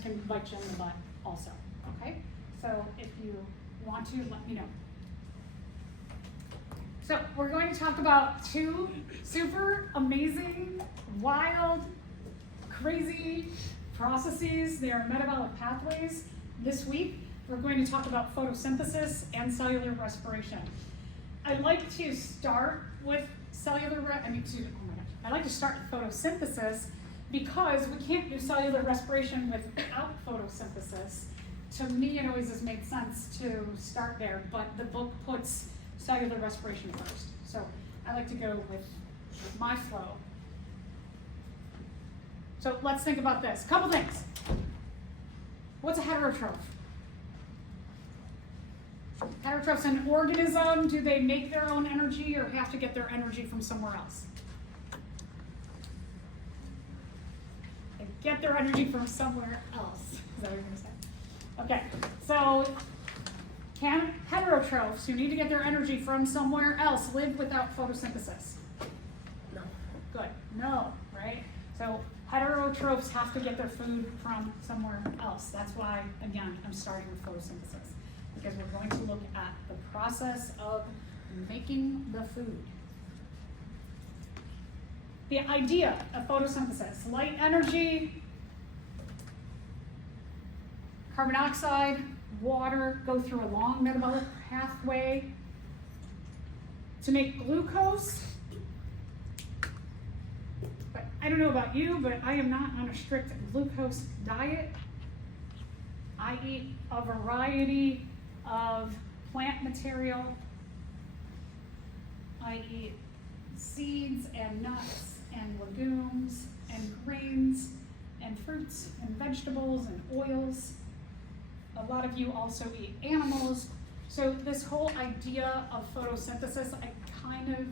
sometimes can bite you in the butt also, okay? So if you want to, let me know. So we're going to talk about two super amazing, wild, crazy processes. They are metabolic pathways. This week, we're going to talk about photosynthesis and cellular respiration. I'd like to start with I like to start with photosynthesis because we can't do cellular respiration without photosynthesis. To me, it always has made sense to start there, but the book puts cellular respiration first. So I like to go with my flow. So let's think about this. Couple things. What's a heterotroph? Heterotroph's an organism. Do they make their own energy or have to get their energy from somewhere else? They get their energy from somewhere else. Is that what you're going to say? Okay, so can heterotrophs who need to get their energy from somewhere else live without photosynthesis? No. Good. No, right? So heterotrophs have to get their food from somewhere else. That's why, again, I'm starting with photosynthesis, because we're going to look at the process of making the food. The idea of photosynthesis: light energy, carbon dioxide, water go through a long metabolic pathway to make glucose. But I don't know about you, but I am not on a strict glucose diet. I eat a variety of plant material. I eat seeds and nuts and legumes and grains and fruits and vegetables and oils. A lot of you also eat animals. So this whole idea of photosynthesis, I kind of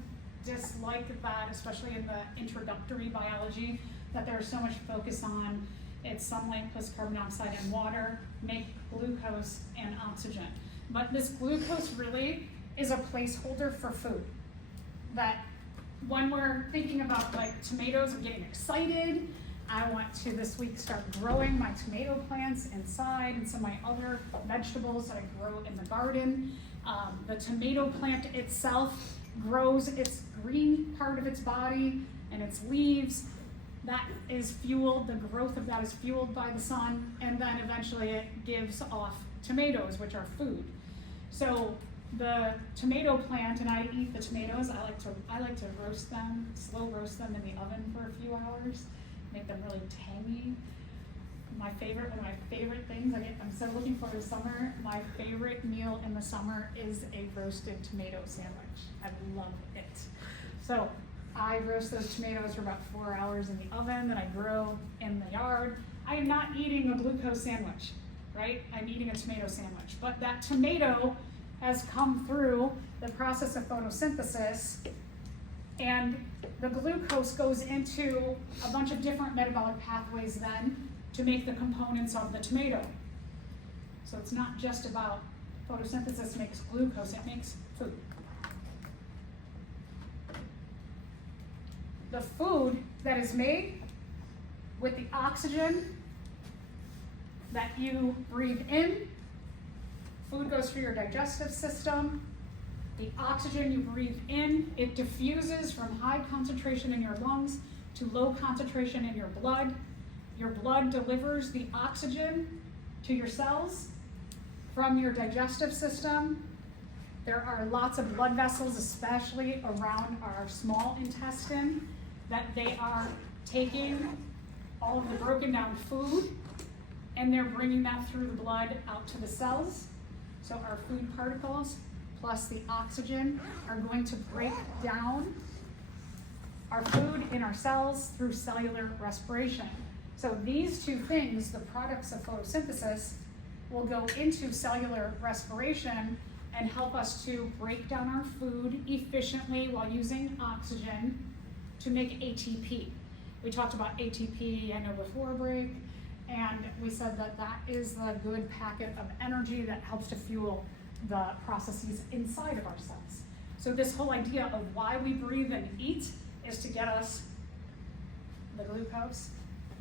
dislike that, especially in the introductory biology, that there's so much focus on it's sunlight plus carbon dioxide and water make glucose and oxygen. But this glucose really is a placeholder for food. That when we're thinking about like tomatoes, I'm getting excited. I want to this week start growing my tomato plants inside and some of my other vegetables that I grow in the garden. The tomato plant itself grows its green part of its body and its leaves. That is fueled, the growth of that is fueled by the sun, and then eventually it gives off tomatoes, which are food. So the tomato plant, and I eat the tomatoes, I like to roast them, slow roast them in the oven for a few hours, make them really tangy. One of my favorite things, I'm so looking forward to summer. My favorite meal in the summer is a roasted tomato sandwich. I love it. So I roast those tomatoes for about 4 hours in the oven that I grow in the yard. I am not eating a glucose sandwich, right? I'm eating a tomato sandwich. But that tomato has come through the process of photosynthesis, and the glucose goes into a bunch of different metabolic pathways then to make the components of the tomato. So it's not just about photosynthesis makes glucose, it makes food. The food that is made with the oxygen that you breathe in, food goes through your digestive system. The oxygen you breathe in, it diffuses from high concentration in your lungs to low concentration in your blood. Your blood delivers the oxygen to your cells from your digestive system. There are lots of blood vessels, especially around our small intestine, that they are taking all of the broken down food and they're bringing that through the blood out to the cells. So our food particles plus the oxygen are going to break down our food in our cells through cellular respiration. So these two things, the products of photosynthesis, will go into cellular respiration and help us to break down our food efficiently while using oxygen to make ATP. We talked about ATP, I know, before break, and we said that that is the good packet of energy that helps to fuel the processes inside of our cells. So this whole idea of why we breathe and eat is to get us the glucose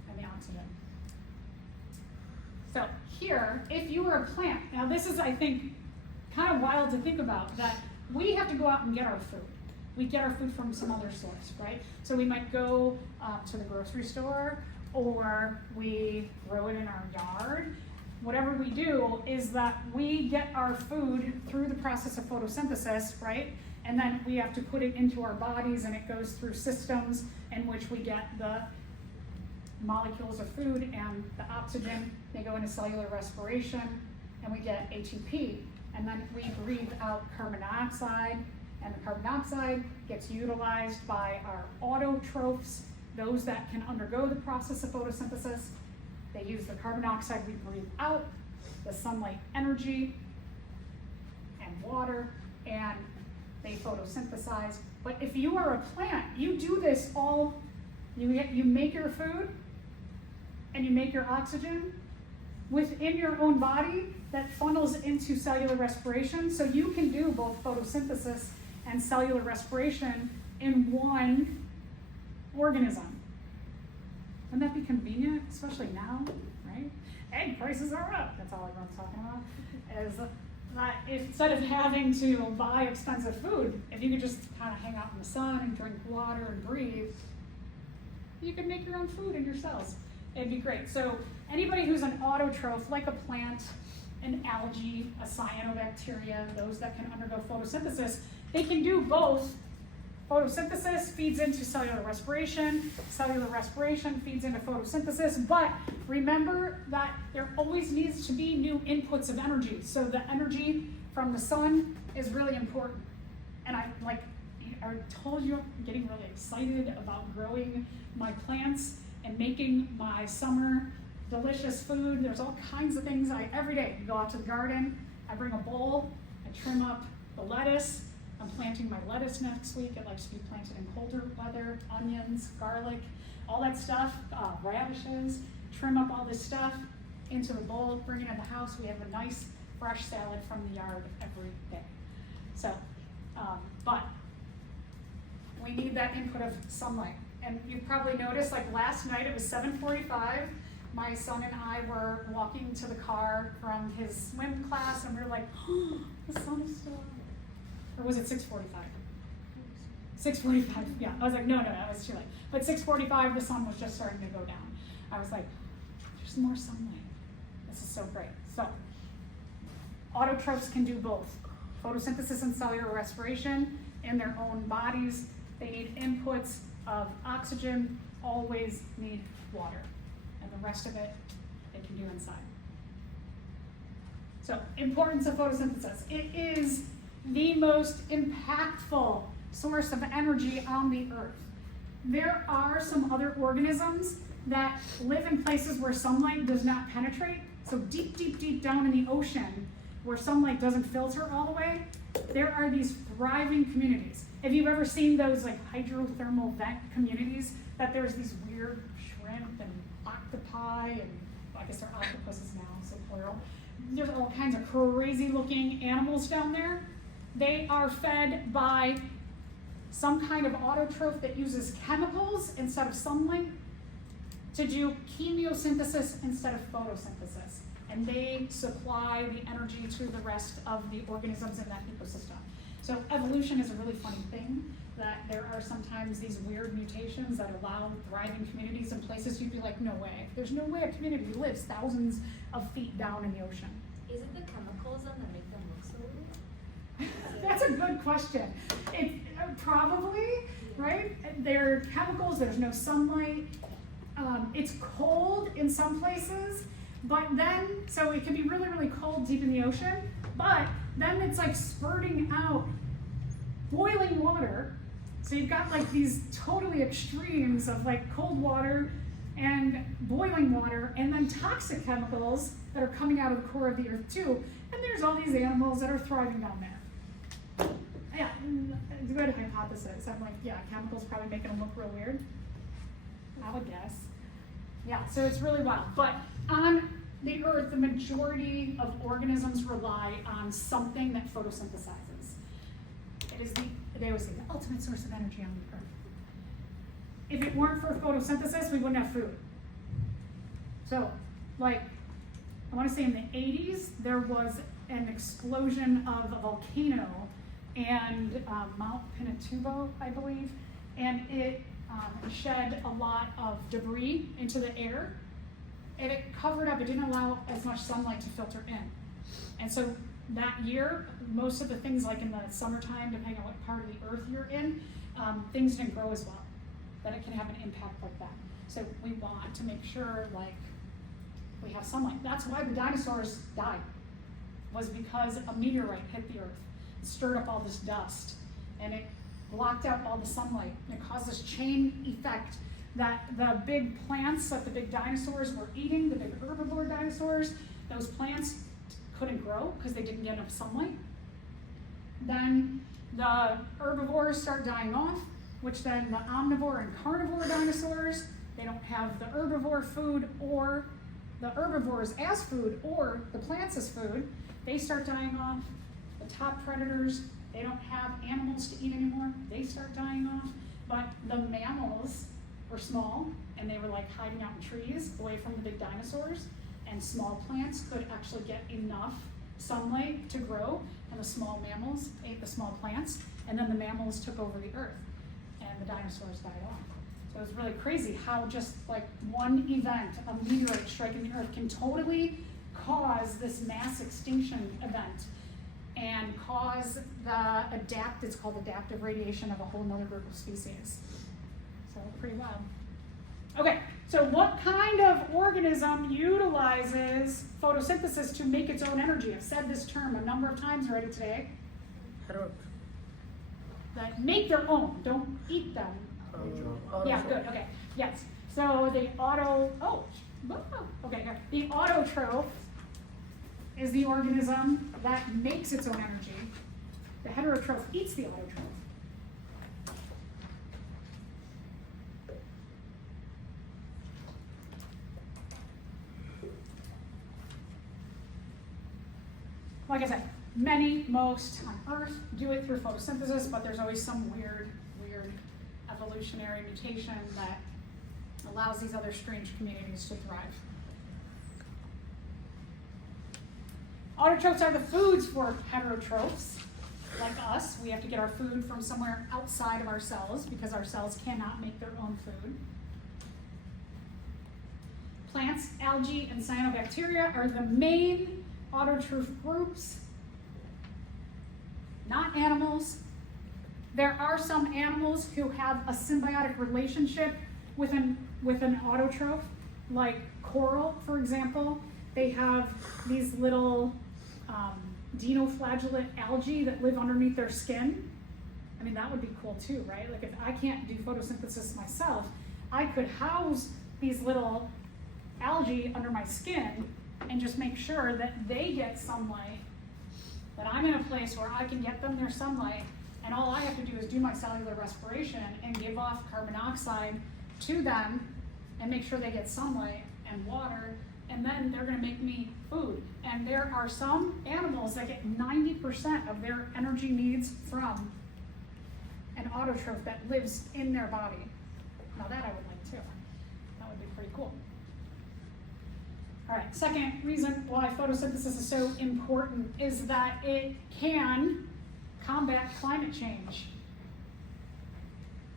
and the oxygen. So here, if you were a plant, now this is, I think, kind of wild to think about, that we have to go out and get our food. We get our food from some other source, right? So we might go to the grocery store, or we grow it in our yard. Whatever we do is that we get our food through the process of photosynthesis, right? And then we have to put it into our bodies, and it goes through systems in which we get the molecules of food and the oxygen. They go into cellular respiration, and we get ATP. And then we breathe out carbon dioxide, and the carbon dioxide gets utilized by our autotrophs, those that can undergo the process of photosynthesis. They use the carbon dioxide we breathe out, the sunlight energy, and water, and they photosynthesize. But if you are a plant, you do this all, you make your food, and you make your oxygen within your own body that funnels into cellular respiration. So you can do both photosynthesis and cellular respiration in one organism. Wouldn't that be convenient, especially now, right? Egg prices are up. That's all everyone's talking about. Is that instead of having to buy expensive food, if you could just kind of hang out in the sun and drink water and breathe, you could make your own food in your cells. It'd be great. So anybody who's an autotroph, like a plant, an algae, a cyanobacteria, those that can undergo photosynthesis, they can do both. Photosynthesis feeds into cellular respiration feeds into photosynthesis, but remember that there always needs to be new inputs of energy. So the energy from the sun is really important. And I told you, I'm getting really excited about growing my plants and making my summer delicious food. There's all kinds of things every day. I go out to the garden, I bring a bowl, I trim up the lettuce. I'm planting my lettuce next week. It likes to be planted in colder weather, onions, garlic, all that stuff, radishes. Trim up all this stuff into the bowl, bring it in the house. We have a nice fresh salad from the yard every day. So, but we need that input of sunlight. And you probably noticed, like last night, it was 7:45. My son and I were walking to the car from his swim class, and we were like, oh, the sun is still out. Or was it 6:45? 6:45, yeah. I was like, no, it was too late. But 6:45, the sun was just starting to go down. I was like, there's more sunlight. This is so great. So, autotrophs can do both. Photosynthesis and cellular respiration in their own bodies. They need inputs of oxygen, always need water. And the rest of it, they can do inside. So, importance of photosynthesis. It is the most impactful source of energy on the earth. There are some other organisms that live in places where sunlight does not penetrate. So deep, deep, deep down in the ocean where sunlight doesn't filter all the way, there are these thriving communities. If you've ever seen those like hydrothermal vent communities, that there's these weird shrimp and octopi, and I guess they're octopuses now, so plural. There's all kinds of crazy looking animals down there. They are fed by some kind of autotroph that uses chemicals instead of sunlight to do chemiosynthesis instead of photosynthesis. And they supply the energy to the rest of the organisms in that ecosystem. So evolution is a really funny thing, that there are sometimes these weird mutations that allow thriving communities in places you'd be like, no way. There's no way a community lives thousands of feet down in the ocean. Is it the chemicals that make them look so weird? That's a good question. Probably, right? There are chemicals, there's no sunlight. It's cold in some places, but then, so it can be really, really cold deep in the ocean, but then it's like spurting out boiling water. So you've got like these totally extremes of like cold water and boiling water, and then toxic chemicals that are coming out of the core of the earth too. And there's all these animals that are thriving down there. Yeah, it's a good hypothesis. I'm like, yeah, chemicals probably making them look real weird. I would guess. Yeah, so it's really wild. But on the earth, the majority of organisms rely on something that photosynthesizes. It is they always say, the ultimate source of energy on the earth. If it weren't for photosynthesis, we wouldn't have food. So, like, I want to say in the 80s, there was an explosion of a volcano and Mount Pinatubo, I believe, and it shed a lot of debris into the air, and it covered up, it didn't allow as much sunlight to filter in. And so that year, most of the things like in the summertime, depending on what part of the earth you're in, things didn't grow as well, that it can have an impact like that. So we want to make sure like we have sunlight. That's why the dinosaurs died, was because a meteorite hit the earth, stirred up all this dust, and it blocked out all the sunlight, and it caused this chain effect that the big plants that the big dinosaurs were eating, the big herbivore dinosaurs, those plants couldn't grow because they didn't get enough sunlight. Then the herbivores start dying off, which then the omnivore and carnivore dinosaurs, they don't have the herbivore food or the herbivores as food or the plants as food. They start dying off. The top predators, they don't have animals to eat anymore. They start dying off. But the mammals were small, and they were like hiding out in trees away from the big dinosaurs, and small plants could actually get enough sunlight to grow, and the small mammals ate the small plants, and then the mammals took over the earth, and the dinosaurs died off. So it was really crazy how just like one event, a meteorite striking the earth, can totally cause this mass extinction event and cause it's called adaptive radiation of a whole nother group of species. So pretty wild. Okay, so what kind of organism utilizes photosynthesis to make its own energy? I've said this term a number of times already today. That make their own, don't eat them. Yeah, good, okay, yes. So the the autotroph is the organism that makes its own energy. The heterotroph eats the autotroph. Like I said, most on Earth do it through photosynthesis, but there's always some weird evolutionary mutation that allows these other strange communities to thrive. Autotrophs are the foods for heterotrophs, like us. We have to get our food from somewhere outside of our cells because our cells cannot make their own food. Plants, algae, and cyanobacteria are the main autotroph groups, not animals. There are some animals who have a symbiotic relationship with an autotroph, like coral, for example. They have these little dinoflagellate algae that live underneath their skin. I mean, that would be cool too, right? Like if I can't do photosynthesis myself, I could house these little algae under my skin and just make sure that they get sunlight, that I'm in a place where I can get them their sunlight, and all I have to do is do my cellular respiration and give off carbon dioxide to them and make sure they get sunlight and water, and then they're gonna make me food. And there are some animals that get 90% of their energy needs from an autotroph that lives in their body. Now that I would like too. That would be pretty cool. All right, second reason why photosynthesis is so important is that it can combat climate change.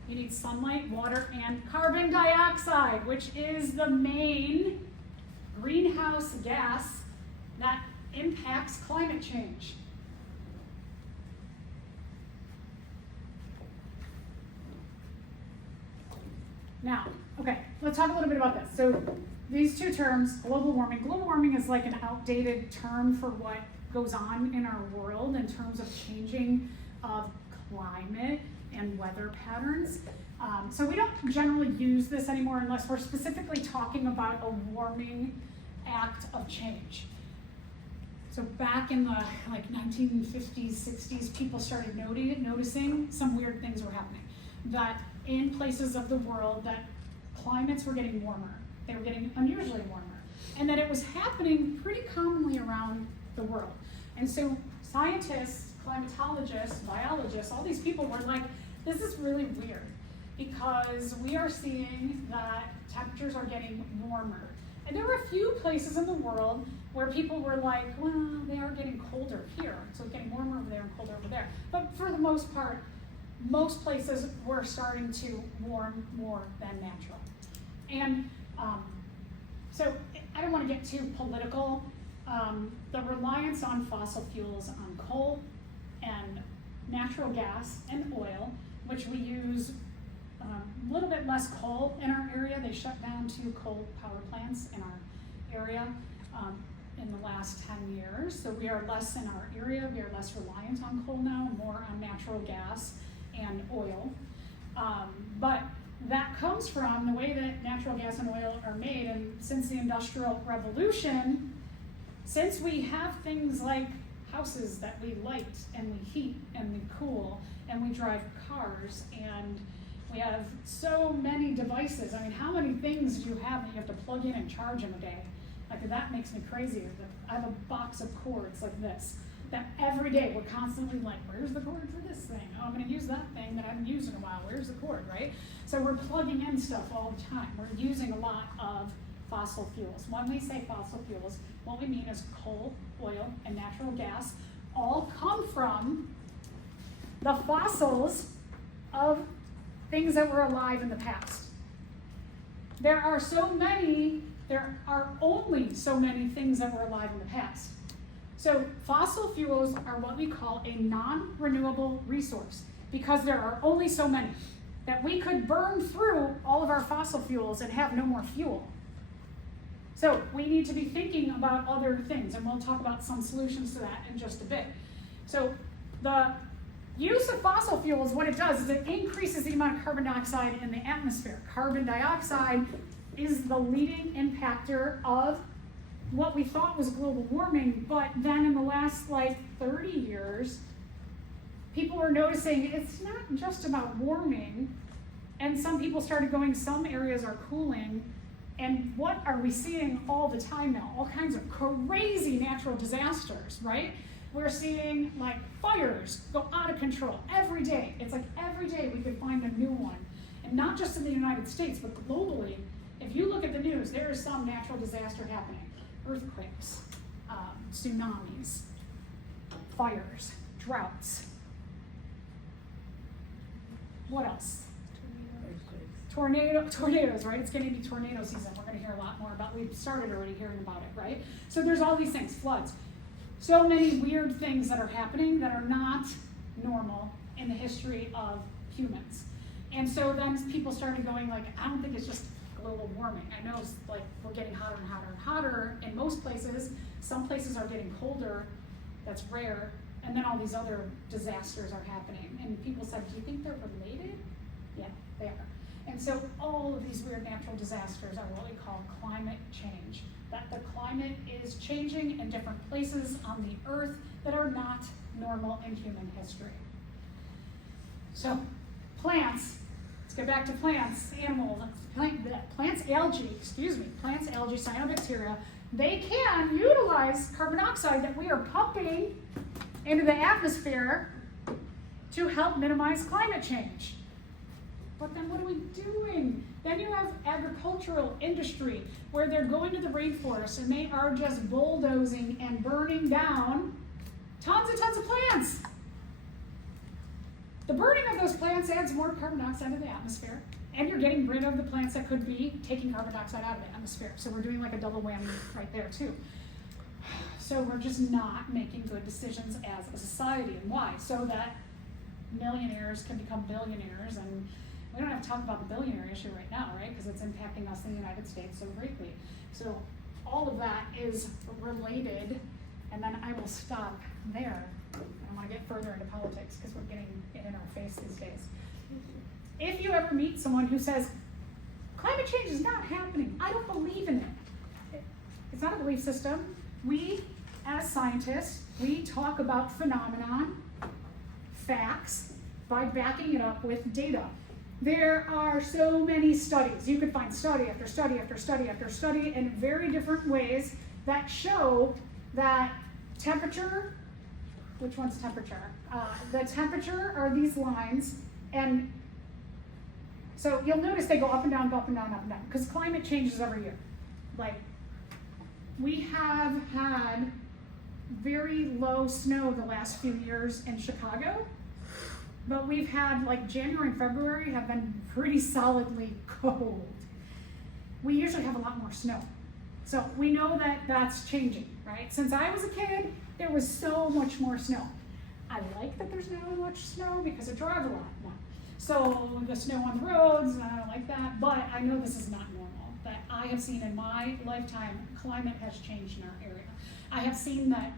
You need sunlight, water, and carbon dioxide, which is the main greenhouse gas that impacts climate change. Now, okay, let's talk a little bit about this. So these two terms, global warming. Global warming is like an outdated term for what goes on in our world in terms of changing of climate and weather patterns. So we don't generally use this anymore unless we're specifically talking about a warming act of change. So back in the 1950s, 60s, people started noticing some weird things were happening. That in places of the world that climates were getting warmer. They were getting unusually warmer. And that it was happening pretty commonly around the world. And so scientists, climatologists, biologists, all these people were like, this is really weird because we are seeing that temperatures are getting warmer. And there were a few places in the world where people were like, well, they are getting colder here, so it's getting warmer over there and colder over there. But for the most part, most places were starting to warm more than natural. And so I don't want to get too political. The reliance on fossil fuels, on coal and natural gas and oil, which we use a little bit less coal in our area. They shut down 2 coal power plants in our area in the last 10 years. So we are less in our area, we are less reliant on coal now, more on natural gas and oil. But that comes from the way that natural gas and oil are made, and since the Industrial Revolution, since we have things like houses that we light and we heat and we cool and we drive cars and we have so many devices. I mean, how many things do you have that you have to plug in and charge in a day? Like, that makes me crazy. I have a box of cords like this that every day we're constantly like, where's the cord for this thing? Oh, I'm going to use that thing that I haven't used in a while. Where's the cord, right? So we're plugging in stuff all the time. We're using a lot of fossil fuels. When we say fossil fuels, what we mean is coal, oil, and natural gas all come from the fossils of things that were alive in the past. There are only so many things that were alive in the past. So fossil fuels are what we call a non-renewable resource because there are only so many that we could burn through all of our fossil fuels and have no more fuel. So we need to be thinking about other things, and we'll talk about some solutions to that in just a bit. So the use of fossil fuels, what it does is it increases the amount of carbon dioxide in the atmosphere. Carbon dioxide is the leading impactor of what we thought was global warming, but then in the last 30 years, people were noticing it's not just about warming, and some people started going, some areas are cooling, and what are we seeing all the time now? All kinds of crazy natural disasters, right? We're seeing fires go out of control every day. It's like every day we could find a new one. And not just in the United States, but globally. If you look at the news, there is some natural disaster happening. Earthquakes, tsunamis, fires, droughts. What else? Tornadoes, right? It's getting to be tornado season. We're going to hear a lot more about, we've started already hearing about it, right? So there's all these things, floods. So many weird things that are happening that are not normal in the history of humans. And so then people started going I don't think it's just global warming. I know it's we're getting hotter and hotter and hotter in most places. Some places are getting colder, that's rare, and then all these other disasters are happening. And people said, do you think they're related? Yeah, they are. And so all of these weird natural disasters are what we call climate change. That the climate is changing in different places on the earth that are not normal in human history. So plants, let's get back to plants, animals, plants, algae, cyanobacteria, they can utilize carbon dioxide that we are pumping into the atmosphere to help minimize climate change. But then what are we doing? Then you have agricultural industry where they're going to the rainforest and they are just bulldozing and burning down tons of plants. The burning of those plants adds more carbon dioxide to the atmosphere, and you're getting rid of the plants that could be taking carbon dioxide out of the atmosphere. So we're doing a double whammy right there too. So we're just not making good decisions as a society. And why? So that millionaires can become billionaires, and we don't have to talk about the billionaire issue right now, right? Because it's impacting us in the United States so greatly. So all of that is related, and then I will stop there. I want to get further into politics because we're getting it in our face these days. If you ever meet someone who says, climate change is not happening, I don't believe in it. It's not a belief system. We, as scientists, we talk about phenomenon, facts, by backing it up with data. There are so many studies. You could find study after study after study after study in very different ways that show that temperature, which one's temperature? The temperature are these lines, and so you'll notice they go up and down, up and down, up and down, because climate changes every year. we have had very low snow the last few years in Chicago, but we've had, like, January and February have been pretty solidly cold. We usually have a lot more snow. So we know that that's changing, right? Since I was a kid, there was so much more snow. I like that there's not much snow because I drive a lot now. So the snow on the roads, and I don't like that, but I know this is not normal. That I have seen in my lifetime, climate has changed in our area. I have seen that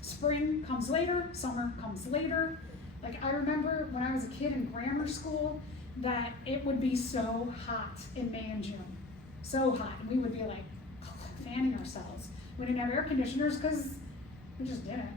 spring comes later, summer comes later. Like, I remember when I was a kid in grammar school that it would be so hot in May and June. So hot, and we would be like fanning ourselves. We didn't have air conditioners because we just didn't.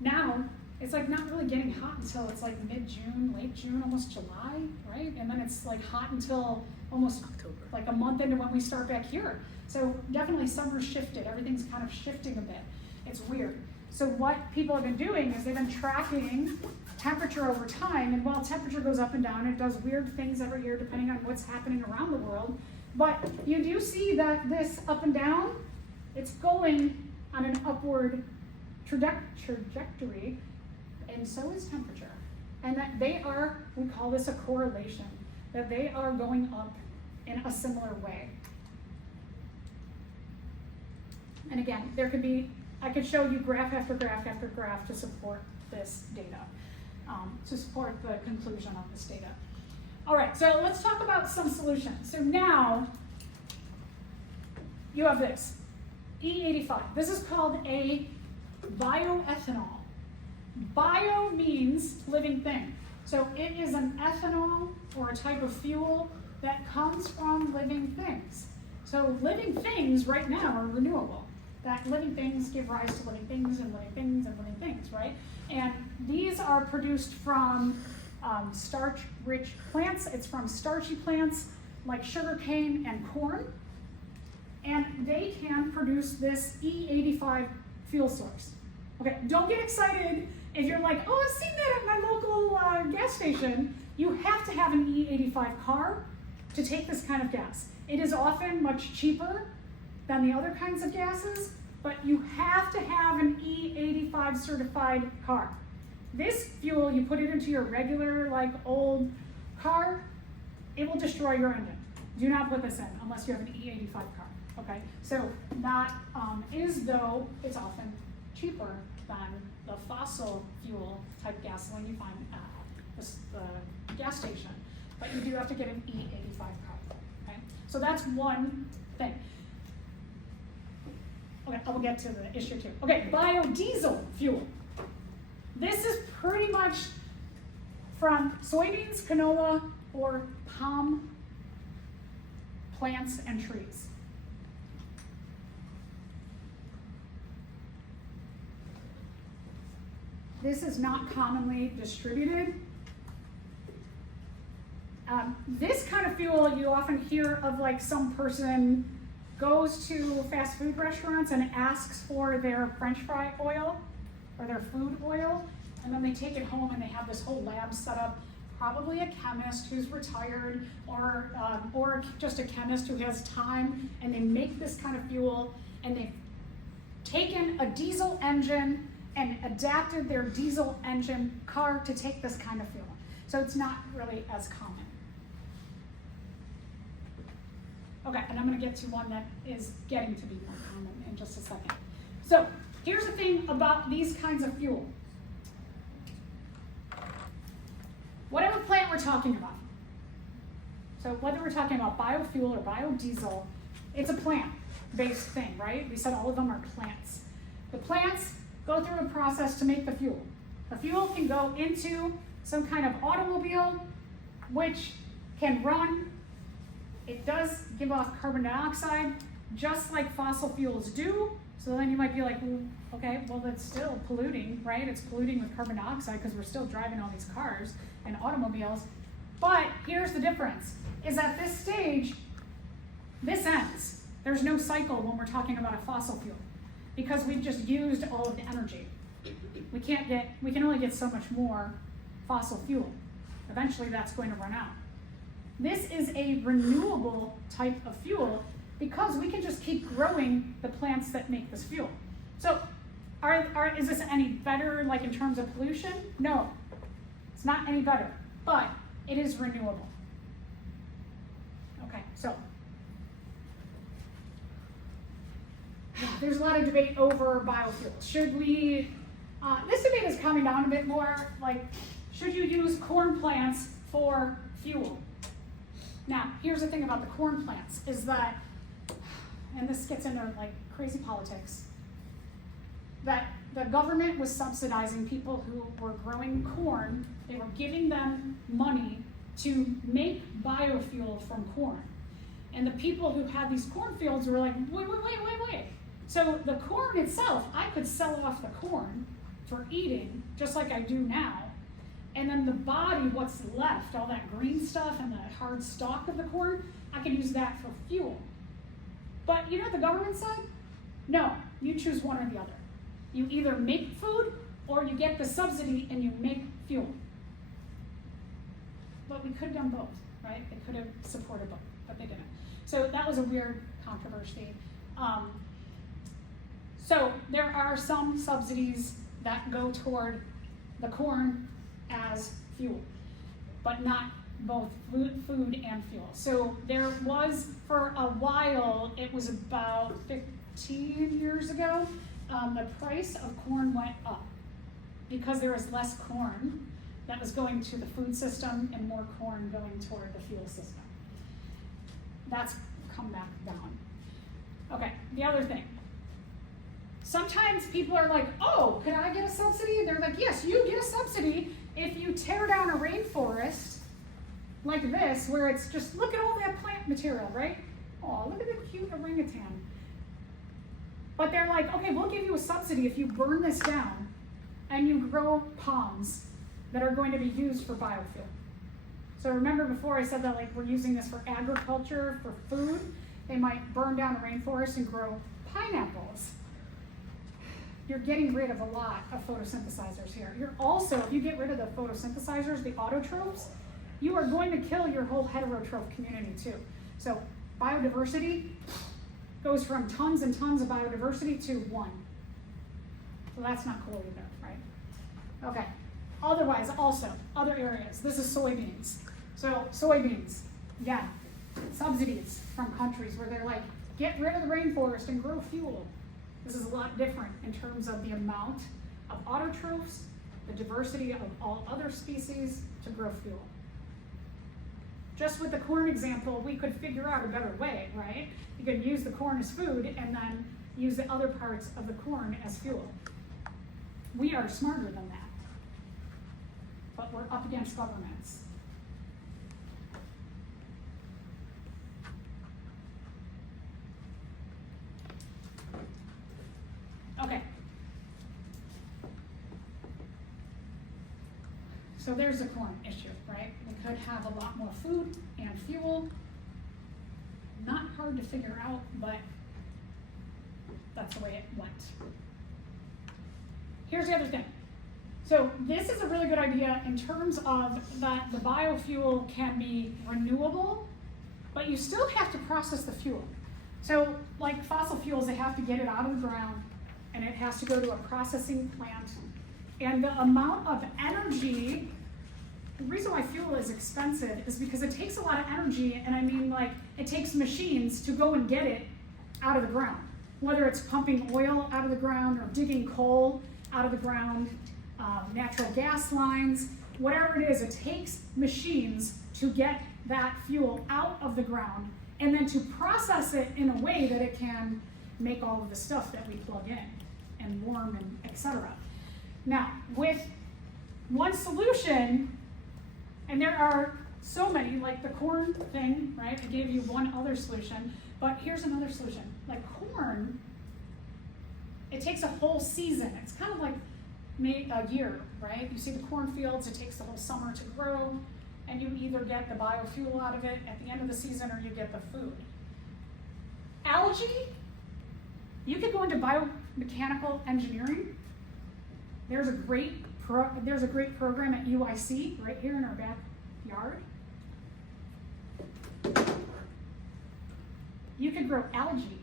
Now, it's like not really getting hot until it's like mid-June, late June, almost July, right? And then it's like hot until almost October, like a month into when we start back here. So definitely summer's shifted, everything's kind of shifting a bit. It's weird. So what people have been doing is they've been tracking temperature over time, and while temperature goes up and down, it does weird things every year depending on what's happening around the world. But you do see that this up and down, it's going on an upward trajectory, and so is temperature. And that they are, we call this a correlation, that they are going up in a similar way. And again, there could be, I could show you graph after graph after graph to support this data, to support the conclusion of this data. All right, so let's talk about some solutions. So now, you have this, E85. This is called a bioethanol. Bio means living thing. So it is an ethanol or a type of fuel that comes from living things. So living things right now are renewable. That living things give rise to living things and living things and living things, right? And these are produced from starch-rich plants. It's from starchy plants like sugarcane and corn. And they can produce this E85 fuel source. Okay, don't get excited if you're like, oh, I've seen that at my local gas station. You have to have an E85 car to take this kind of gas. It is often much cheaper than the other kinds of gases, but you have to have an E85 certified car. This fuel, you put it into your regular, like, old car, it will destroy your engine. Do not put this in unless you have an E85 car, okay? So that is, though, it's often cheaper than the fossil fuel type gasoline you find at the gas station. But you do have to get an E85 car, okay? So that's one thing. Okay, I will get to the issue too. Okay, biodiesel fuel. This is pretty much from soybeans, canola, or palm plants and trees. This is not commonly distributed. This kind of fuel you often hear of, like, some person goes to fast food restaurants and asks for their French fry oil or their food oil, and then they take it home and they have this whole lab set up, probably a chemist who's retired or just a chemist who has time, and they make this kind of fuel, and they've taken a diesel engine and adapted their diesel engine car to take this kind of fuel. So it's not really as common. Okay, and I'm gonna get to one that is getting to be more common in just a second. So here's the thing about these kinds of fuel. Whatever plant we're talking about, so whether we're talking about biofuel or biodiesel, it's a plant-based thing, right? We said all of them are plants. The plants go through a process to make the fuel. The fuel can go into some kind of automobile, which can run. It does give off carbon dioxide, just like fossil fuels do. So then you might be like, well, okay, well, that's still polluting, right? It's polluting with carbon dioxide because we're still driving all these cars and automobiles. But here's the difference, is at this stage, this ends. There's no cycle when we're talking about a fossil fuel because we've just used all of the energy. We can only get so much more fossil fuel. Eventually that's going to run out. This is a renewable type of fuel because we can just keep growing the plants that make this fuel. So is this any better, like in terms of pollution? No, it's not any better, but it is renewable. Okay, so there's a lot of debate over biofuels. Should we, this debate is coming down a bit more, like, should you use corn plants for fuel? Now, here's the thing about the corn plants, is that, and this gets into like crazy politics, that the government was subsidizing people who were growing corn. They were giving them money to make biofuel from corn. And the people who had these cornfields were like, wait. So the corn itself, I could sell off the corn for eating, just like I do now. And then the body, what's left, all that green stuff and the hard stalk of the corn, I can use that for fuel. But you know what the government said? No, you choose one or the other. You either make food or you get the subsidy and you make fuel. But we could have done both, right? They could have supported both, but they didn't. So that was a weird controversy. So there are some subsidies that go toward the corn as fuel, but not both food and fuel. So there was, for a while, it was about 15 years ago, the price of corn went up because there was less corn that was going to the food system and more corn going toward the fuel system. That's come back down. Okay, the other thing. Sometimes people are like, oh, can I get a subsidy? And they're like, yes, you get a subsidy if you tear down a rainforest like this, where it's just, look at all that plant material, right? Oh, look at the cute orangutan. But they're like, okay, we'll give you a subsidy if you burn this down and you grow palms that are going to be used for biofuel. So remember before I said that, like, we're using this for agriculture, for food. They might burn down a rainforest and grow pineapples. You're getting rid of a lot of photosynthesizers here. You're also, if you get rid of the photosynthesizers, the autotrophs, you are going to kill your whole heterotroph community too. So biodiversity goes from tons and tons of biodiversity to 1. So that's not cool either, right? Okay. Otherwise, also, other areas. This is soybeans. So soybeans, yeah, subsidies from countries where they're like, get rid of the rainforest and grow fuel. This is a lot different in terms of the amount of autotrophs, the diversity of all other species to grow fuel. Just with the corn example, we could figure out a better way, right? You could use the corn as food and then use the other parts of the corn as fuel. We are smarter than that, but we're up against governments. Okay. So there's the corn issue, right? We could have a lot more food and fuel. Not hard to figure out, but that's the way it went. Here's the other thing. So this is a really good idea in terms of that the biofuel can be renewable, but you still have to process the fuel. So like fossil fuels, they have to get it out of the ground and it has to go to a processing plant. And the amount of energy, the reason why fuel is expensive is because it takes a lot of energy, and I mean like it takes machines to go and get it out of the ground. Whether it's pumping oil out of the ground or digging coal out of the ground, natural gas lines, whatever it is, it takes machines to get that fuel out of the ground and then to process it in a way that it can make all of the stuff that we plug in and warm and etc. Now, with one solution, and there are so many, like the corn thing, right? I gave you one other solution, but here's another solution. Like corn, it takes a whole season. It's kind of like a year, right? You see the cornfields, it takes the whole summer to grow, and you either get the biofuel out of it at the end of the season or you get the food. Algae, you could go into biomechanical engineering. There's a great program at UIC right here in our backyard. You could grow algae.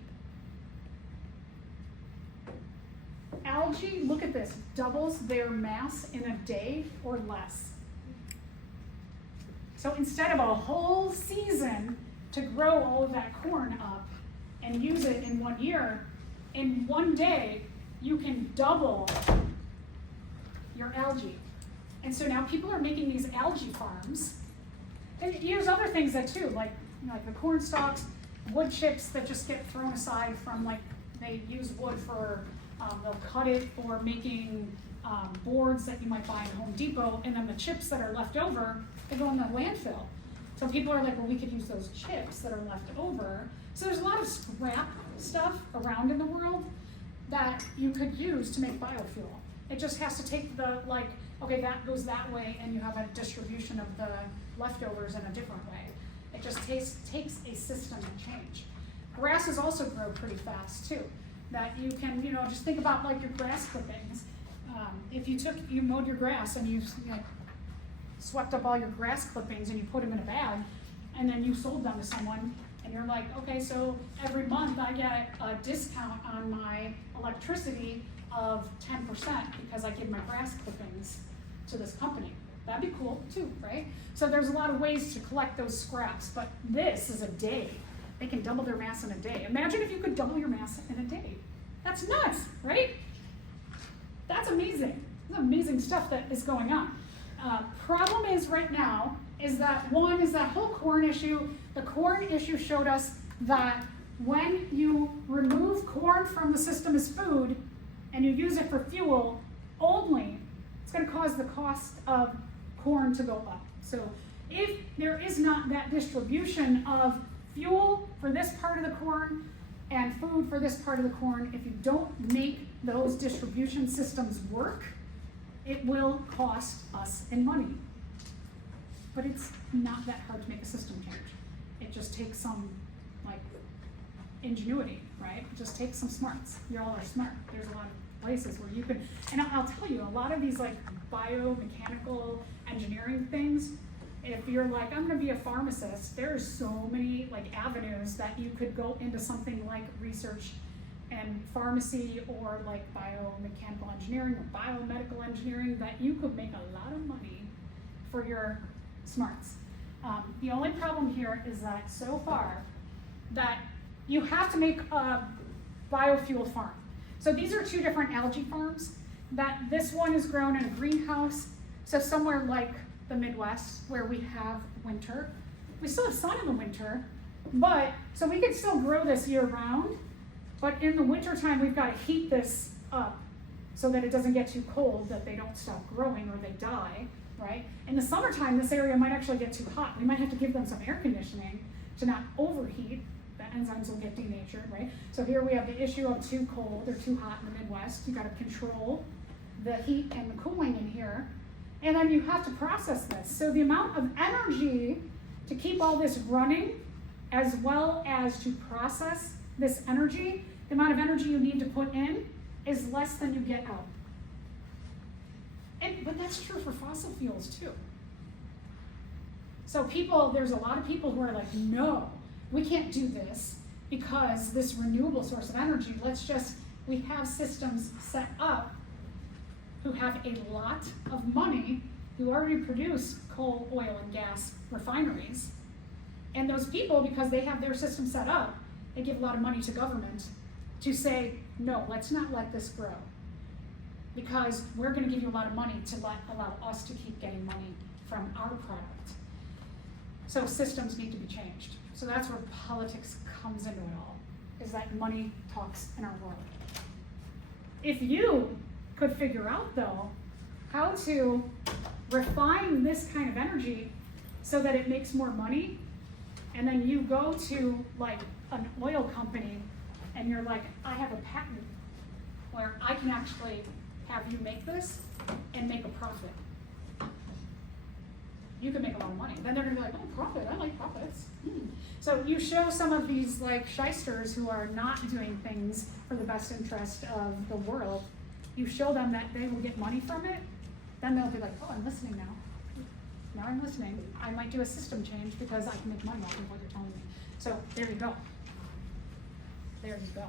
Algae, look at this, doubles their mass in a day or less. So instead of a whole season to grow all of that corn up and use it in 1 year, in 1 day, you can double your algae. And so now people are making these algae farms. And you use other things that too, like, like the corn stalks, wood chips that just get thrown aside from, like, they use wood for, they'll cut it for making boards that you might buy in Home Depot, and then the chips that are left over, they go in the landfill. So people are like, well, we could use those chips that are left over. So there's a lot of scrap stuff around in the world that you could use to make biofuel. It just has to take the, like, okay, that goes that way, and you have a distribution of the leftovers in a different way. It just takes a system to change. Grasses also grow pretty fast too. That you can, just think about like your grass clippings. If you mowed your grass and you swept up all your grass clippings and you put them in a bag, and then you sold them to someone, and you're like, okay, so every month I get a discount on my electricity of 10% because I give my grass clippings to this company. That'd be cool too, right? So there's a lot of ways to collect those scraps, but this is a day. They can double their mass in a day. Imagine if you could double your mass in a day. That's nuts, right? That's amazing. That's amazing stuff that is going on. Problem is right now is that one is that whole corn issue. The corn issue showed us that when you remove corn from the system as food and you use it for fuel only, it's going to cause the cost of corn to go up. So if there is not that distribution of fuel for this part of the corn and food for this part of the corn, if you don't make those distribution systems work, it will cost us in money. But it's not that hard to make a system change. It just takes some ingenuity, right? It just takes some smarts. You all are smart. There's a lot of places where you can, and I'll tell you, a lot of these biomechanical engineering things, if you're like, I'm gonna be a pharmacist, there's so many avenues that you could go into something like research and pharmacy, or biomechanical engineering or biomedical engineering, that you could make a lot of money for your smarts. The only problem here is that so far that you have to make a biofuel farm. So these are two different algae farms. That this one is grown in a greenhouse, so somewhere like the Midwest where we have winter. We still have sun in the winter, but so we can still grow this year round, but in the wintertime we've got to heat this up so that it doesn't get too cold, that they don't stop growing or they die, right? In the summertime, this area might actually get too hot. We might have to give them some air conditioning to not overheat. The enzymes will get denatured, right? So here we have the issue of too cold or too hot in the Midwest. You got to control the heat and the cooling in here. And then you have to process this. So the amount of energy to keep all this running, as well as to process this energy, the amount of energy you need to put in is less than you get out. But that's true for fossil fuels too. So there's a lot of people who are like, no, we can't do this because this renewable source of energy, we have systems set up who have a lot of money, who already produce coal, oil, and gas refineries. And those people, because they have their system set up, they give a lot of money to government to say, no, let's not let this grow, because we're going to give you a lot of money to allow us to keep getting money from our product. So systems need to be changed. So that's where politics comes into it all, is that money talks in our world. If you could figure out, though, how to refine this kind of energy so that it makes more money, and then you go to an oil company and you're like, I have a patent where I can actually have you make this and make a profit. You can make a lot of money. Then they're gonna be like, oh, profit, I like profits. So you show some of these shysters who are not doing things for the best interest of the world, you show them that they will get money from it, then they'll be like, oh, I'm listening now. Now I'm listening. I might do a system change because I can make money off of what you're telling me. So there you go. there you go.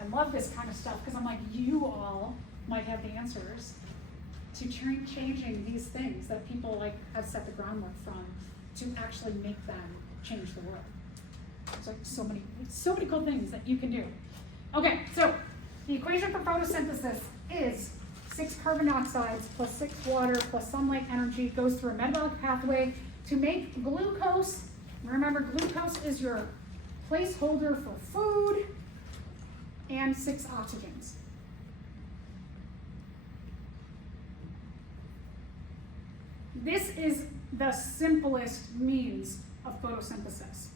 I love this kind of stuff because I'm like, you all might have the answers to changing these things that people like have set the groundwork from to actually make them change the world. So many cool things that you can do. Okay, so the equation for photosynthesis is 6 carbon dioxides plus 6 water plus sunlight energy goes through a metabolic pathway to make glucose. Remember, glucose is your placeholder for food, and 6 oxygens. This is the simplest means of photosynthesis.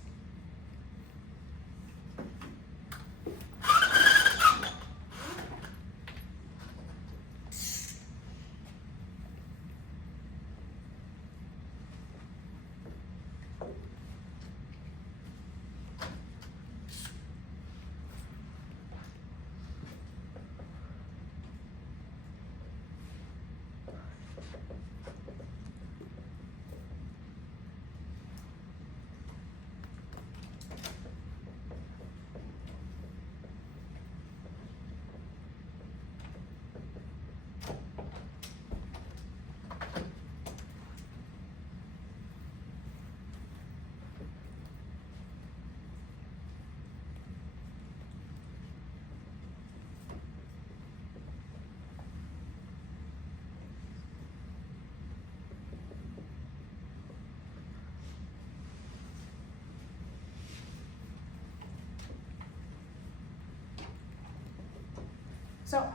So,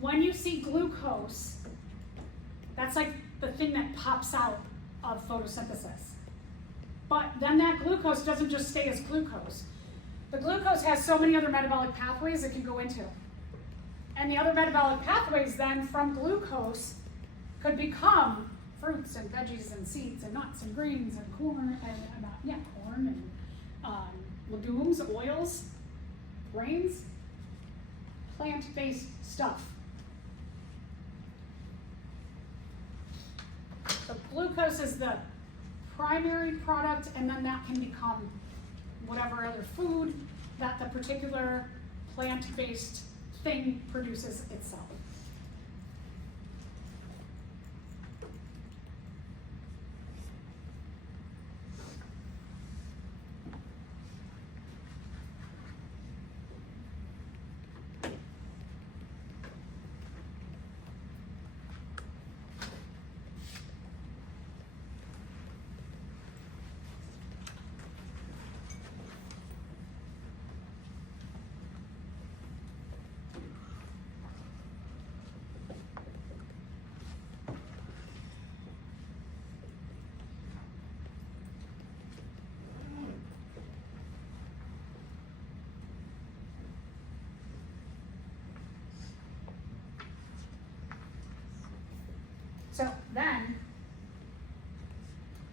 when you see glucose, that's like the thing that pops out of photosynthesis. But then that glucose doesn't just stay as glucose. The glucose has so many other metabolic pathways it can go into. And the other metabolic pathways then from glucose could become fruits and veggies and seeds and nuts and grains and corn and legumes, oils, grains, plant-based stuff. So glucose is the primary product, and then that can become whatever other food that the particular plant-based thing produces itself. So then,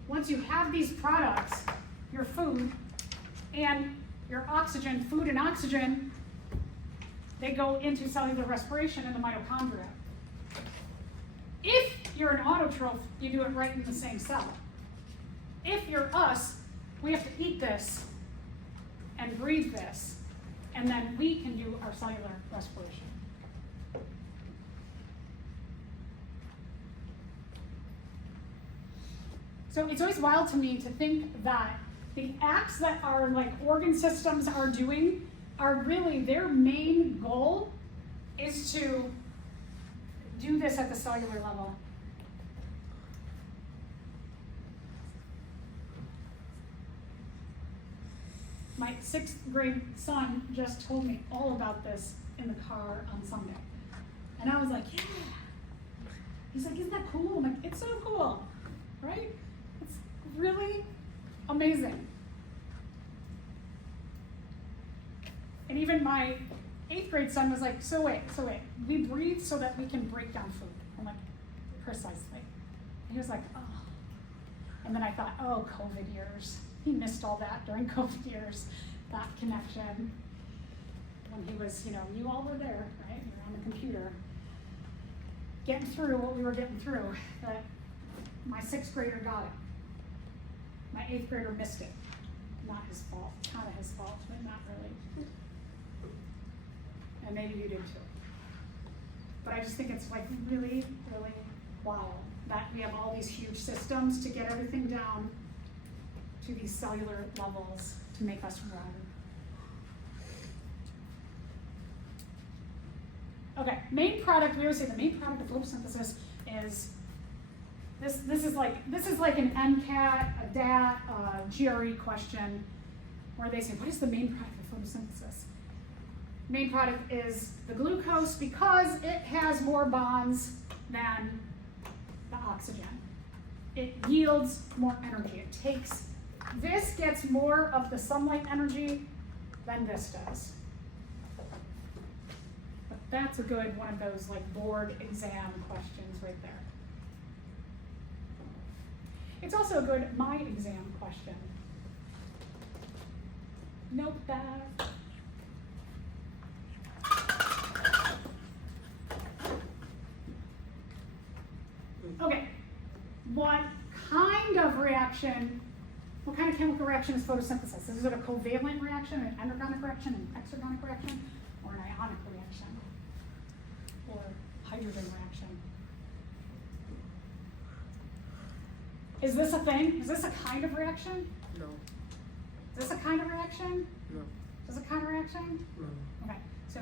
once you have these products, your food and your oxygen, food and oxygen, they go into cellular respiration in the mitochondria. If you're an autotroph, you do it right in the same cell. If you're us, we have to eat this and breathe this, and then we can do our cellular respiration. So it's always wild to me to think that the acts that our organ systems are doing are really their main goal is to do this at the cellular level. My 6th grade son just told me all about this in the car on Sunday. And I was like, yeah. He's like, isn't that cool? I'm like, it's so cool, right? It's really amazing. And even my 8th grade son was like, so wait, we breathe so that we can break down food. I'm like, precisely. And he was like, oh. And then I thought, oh, COVID years. He missed all that during COVID years, that connection. When he was, you all were there, right? You were on the computer, getting through what we were getting through. But my 6th grader got it. My 8th grader missed it. not his fault, kind of his fault, but not really. And maybe you did too. But I just think it's like really, really wild that we have all these huge systems to get everything down to these cellular levels to make us run. Okay, main product, we always say the main product of photosynthesis is this is like an MCAT, a DAT, a GRE question where they say, what is the main product of photosynthesis? Main product is the glucose because it has more bonds than the oxygen. It yields more energy. It takes, this gets more of the sunlight energy than this does. But that's a good one of those like board exam questions right there. It's also a good my exam question. Note that. Okay, what kind of chemical reaction is photosynthesis? Is it a covalent reaction, an endergonic reaction, an exergonic reaction, or an ionic reaction, or hydrogen reaction? Is this a thing? Is this a kind of reaction? No. Is this a kind of reaction? No. Is this a kind of reaction? No. Okay, so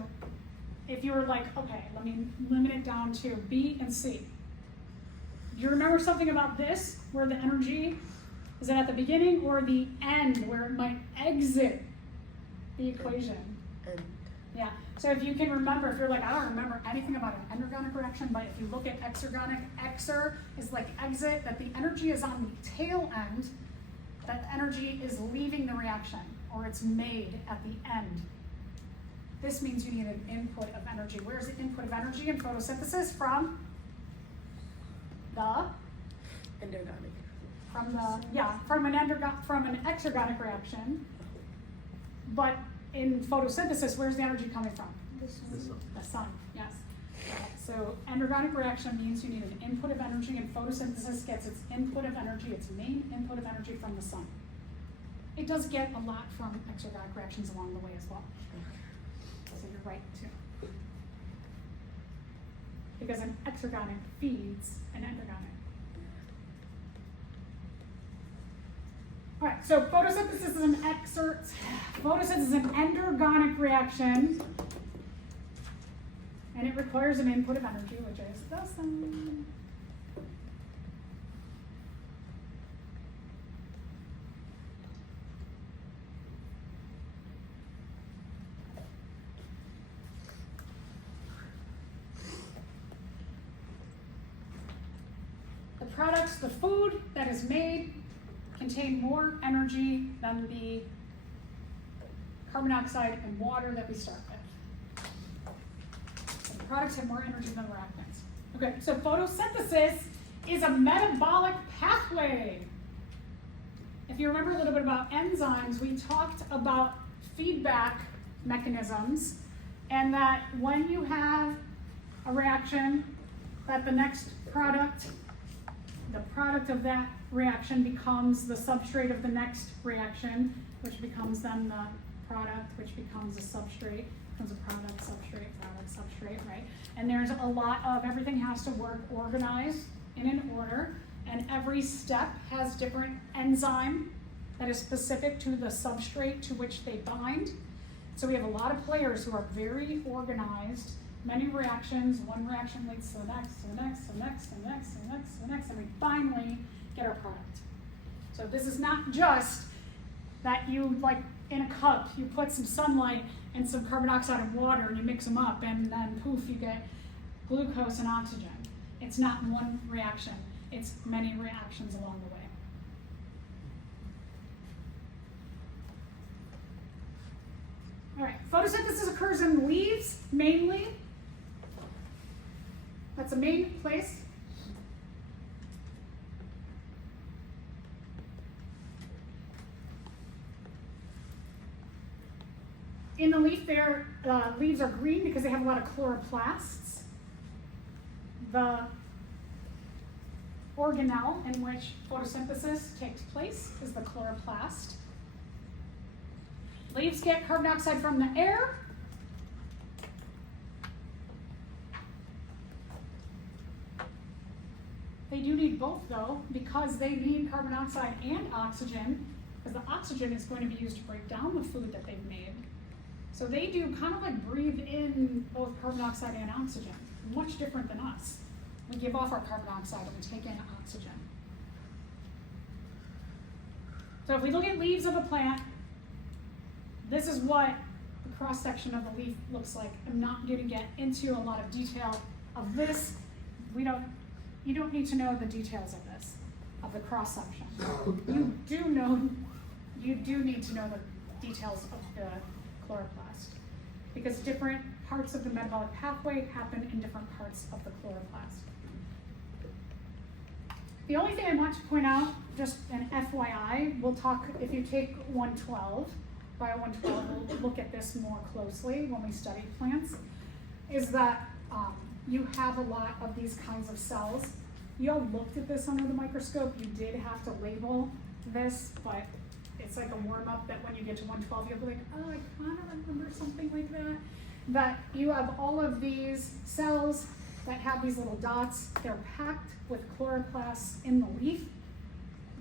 if you were like, okay, let me limit it down to B and C. Do you remember something about this, where the energy, is it at the beginning or the end, where it might exit the equation? And Yeah, so if you can remember, if you're like, I don't remember anything about an endergonic reaction, but if you look at exergonic, exer is like exit, that the energy is on the tail end, that the energy is leaving the reaction, or it's made at the end. This means you need an input of energy. Where's the input of energy in photosynthesis? From endergonic. From an exergonic reaction. But in photosynthesis, where's the energy coming from? The sun, yes. So endergonic reaction means you need an input of energy, and photosynthesis gets its input of energy, its main input of energy from the sun. It does get a lot from exergonic reactions along the way as well. So you're right too. Because an exergonic feeds an endergonic. All right, so photosynthesis is an endergonic reaction, and it requires an input of energy, which is the sun. The products, the food that is made, contain more energy than the carbon dioxide and water that we start with. So the products have more energy than the reactants. Okay, so photosynthesis is a metabolic pathway. If you remember a little bit about enzymes, we talked about feedback mechanisms, and that when you have a reaction, that the next product, the product of that reaction becomes the substrate of the next reaction, which becomes then the product, which becomes a substrate, becomes a product, substrate, right? And there's a lot of, everything has to work organized in an order, and every step has different enzyme that is specific to the substrate to which they bind. So we have a lot of players who are very organized, many reactions, one reaction leads to the next, to the next, to the next, to the next, to the next, to the next, and we finally get our product. So this is not just that you, like in a cup, you put some sunlight and some carbon dioxide and water and you mix them up, and then poof, you get glucose and oxygen. It's not one reaction, it's many reactions along the way. All right, photosynthesis occurs in leaves mainly. That's a main place. In the leaf, their leaves are green because they have a lot of chloroplasts. The organelle in which photosynthesis takes place is the chloroplast. Leaves get carbon dioxide from the air. They do need both though, because they need carbon dioxide and oxygen, because the oxygen is going to be used to break down the food that they've made. So they do kind of like breathe in both carbon dioxide and oxygen, much different than us. We give off our carbon dioxide and we take in oxygen. So if we look at leaves of a plant, this is what the cross-section of the leaf looks like. I'm not going to get into a lot of detail of this. You don't need to know the details of this, of the cross-section. You do need to know the details of the chloroplast, because different parts of the metabolic pathway happen in different parts of the chloroplast. The only thing I want to point out, just an FYI, we'll talk, if you take 112, Bio 112, we'll look at this more closely when we study plants, is that you have a lot of these kinds of cells. You all looked at this under the microscope. You did have to label this, but it's like a warm-up that when you get to 112, you'll be like, oh, I kind of remember something like that. That you have all of these cells that have these little dots. They're packed with chloroplasts in the leaf.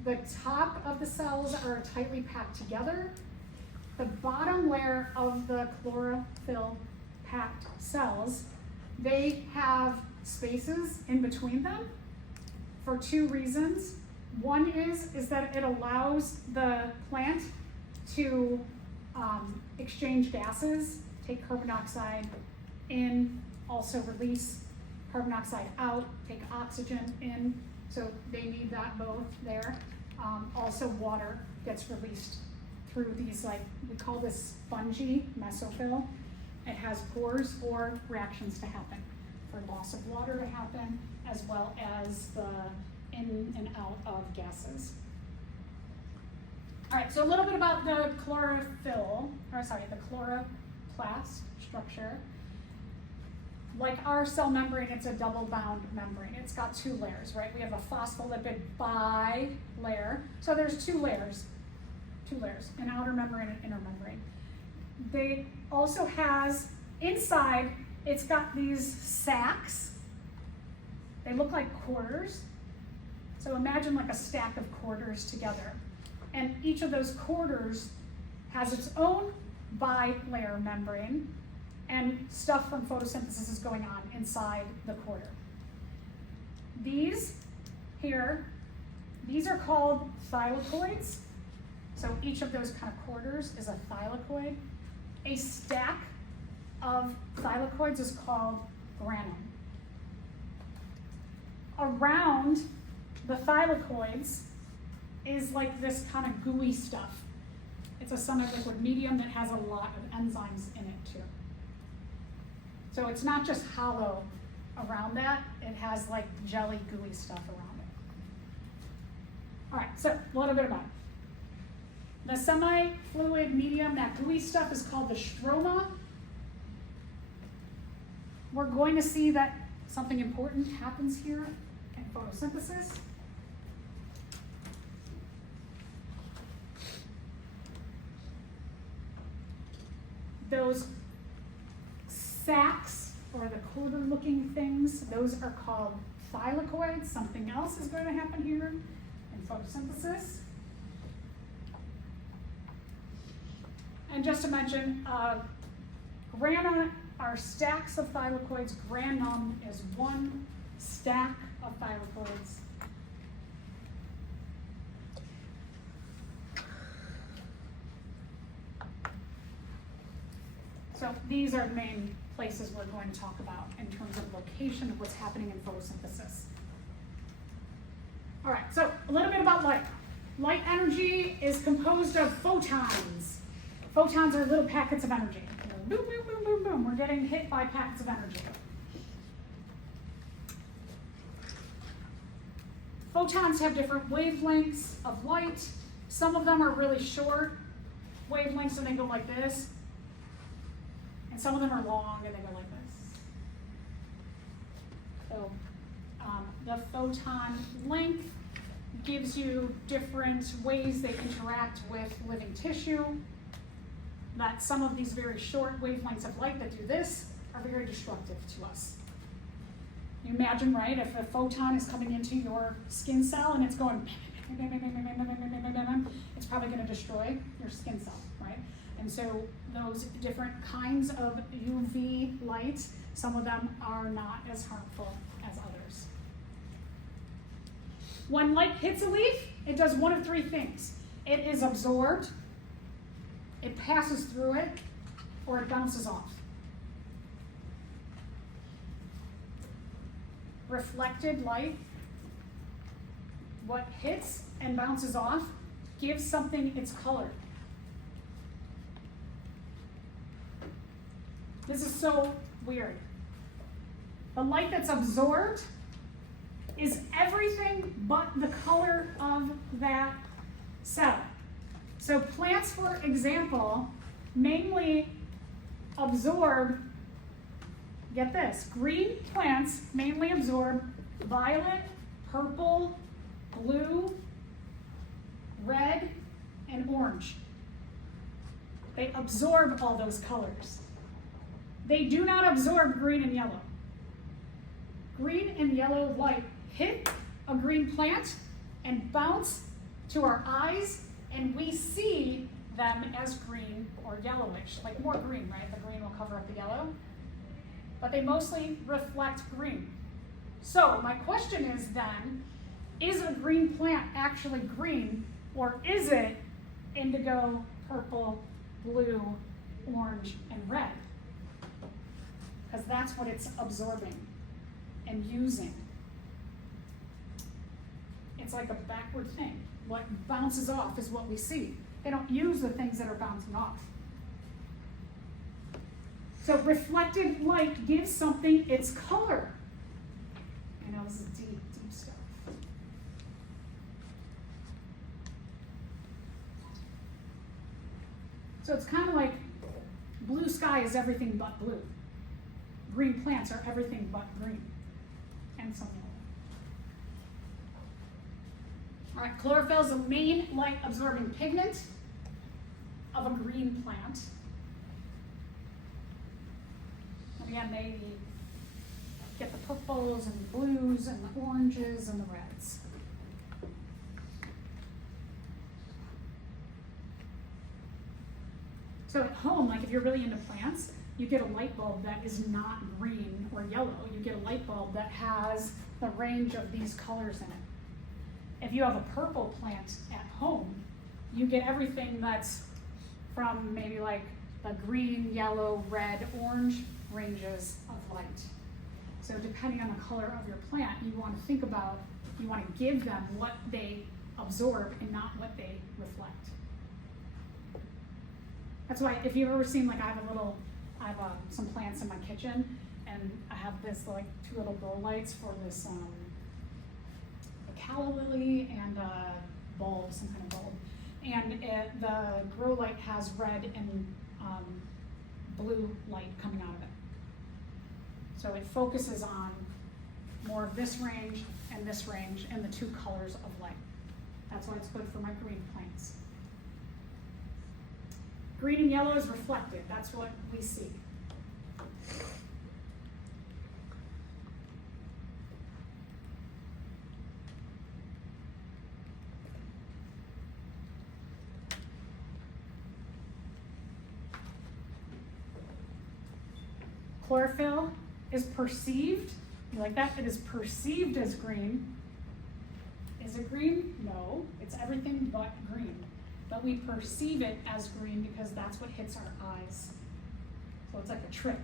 The top of the cells are tightly packed together. The bottom layer of the chlorophyll packed cells, they have spaces in between them for two reasons. One is that it allows the plant to exchange gases, take carbon dioxide in, also release carbon dioxide out, take oxygen in, so they need that both there. Also water gets released through these, like, we call this spongy mesophyll. It has pores for reactions to happen, for loss of water to happen, as well as the in and out of gases. All right, so a little bit about the chlorophyll, the chloroplast structure. Like our cell membrane, it's a double bound membrane. It's got two layers, right? We have a phospholipid bilayer. So there's two layers, an outer membrane and inner membrane. They also has, inside, it's got these sacs. They look like quarters. So imagine like a stack of quarters together. And each of those quarters has its own bilayer membrane, and stuff from photosynthesis is going on inside the quarter. These here, these are called thylakoids. So each of those kind of quarters is a thylakoid. A stack of thylakoids is called granum. Around the thylakoids is like this kind of gooey stuff. It's a semi-liquid medium that has a lot of enzymes in it too. So it's not just hollow around that, it has like jelly gooey stuff around it. All right, so a little bit about it. The semi-fluid medium, that gooey stuff, is called the stroma. We're going to see that something important happens here in photosynthesis. Those sacs, or the quarter-looking things, those are called thylakoids. Something else is going to happen here in photosynthesis. And just to mention, grana are stacks of thylakoids. Granum is one stack of thylakoids. So these are the main places we're going to talk about in terms of location of what's happening in photosynthesis. All right, so a little bit about light. Light energy is composed of photons. Photons are little packets of energy. Boom, boom, boom, boom, boom. We're getting hit by packets of energy. Photons have different wavelengths of light. Some of them are really short wavelengths and they go like this. And some of them are long and they go like this. So the photon length gives you different ways they interact with living tissue. that some of these very short wavelengths of light that do this are very destructive to us. You imagine, right, if a photon is coming into your skin cell and it's going, it's probably going to destroy your skin cell, right? And so those different kinds of UV light, some of them are not as harmful as others. When light hits a leaf, it does one of three things. It is absorbed, it passes through it, or it bounces off. Reflected light, what hits and bounces off, gives something its color. This is so weird. The light that's absorbed is everything but the color of that cell. So plants, for example, mainly absorb, get this, green plants mainly absorb violet, purple, blue, red, and orange. They absorb all those colors. They do not absorb green and yellow. Green and yellow light hit a green plant and bounce to our eyes, and we see them as green or yellowish, like more green, right? The green will cover up the yellow, but they mostly reflect green. So my question is then, is a green plant actually green, or is it indigo, purple, blue, orange, and red? Because that's what it's absorbing and using. It's like a backward thing. What bounces off is what we see. They don't use the things that are bouncing off. So reflected light gives something its color. I know this is deep, deep stuff. So it's kind of like blue sky is everything but blue. Green plants are everything but green. And something like that. All right, chlorophyll is the main light absorbing pigment of a green plant. And again, they get the purples and the blues and the oranges and the reds. So at home, like if you're really into plants, you get a light bulb that is not green or yellow. You get a light bulb that has the range of these colors in it. If you have a purple plant at home, you get everything that's from maybe like the green, yellow, red, orange ranges of light. So depending on the color of your plant, you want to think about, you want to give them what they absorb and not what they reflect. That's why if you've ever seen, like I have some plants in my kitchen, and I have this like 2 little grow lights for this a calla lily and a bulb, some kind of bulb. And the grow light has red and blue light coming out of it. So it focuses on more of this range and the 2 colors of light. That's why it's good for my green plants. Green and yellow is reflected. That's what we see. Chlorophyll is perceived. You like that? It is perceived as green. Is it green? No, it's everything but green. But we perceive it as green because that's what hits our eyes. So it's like a trick.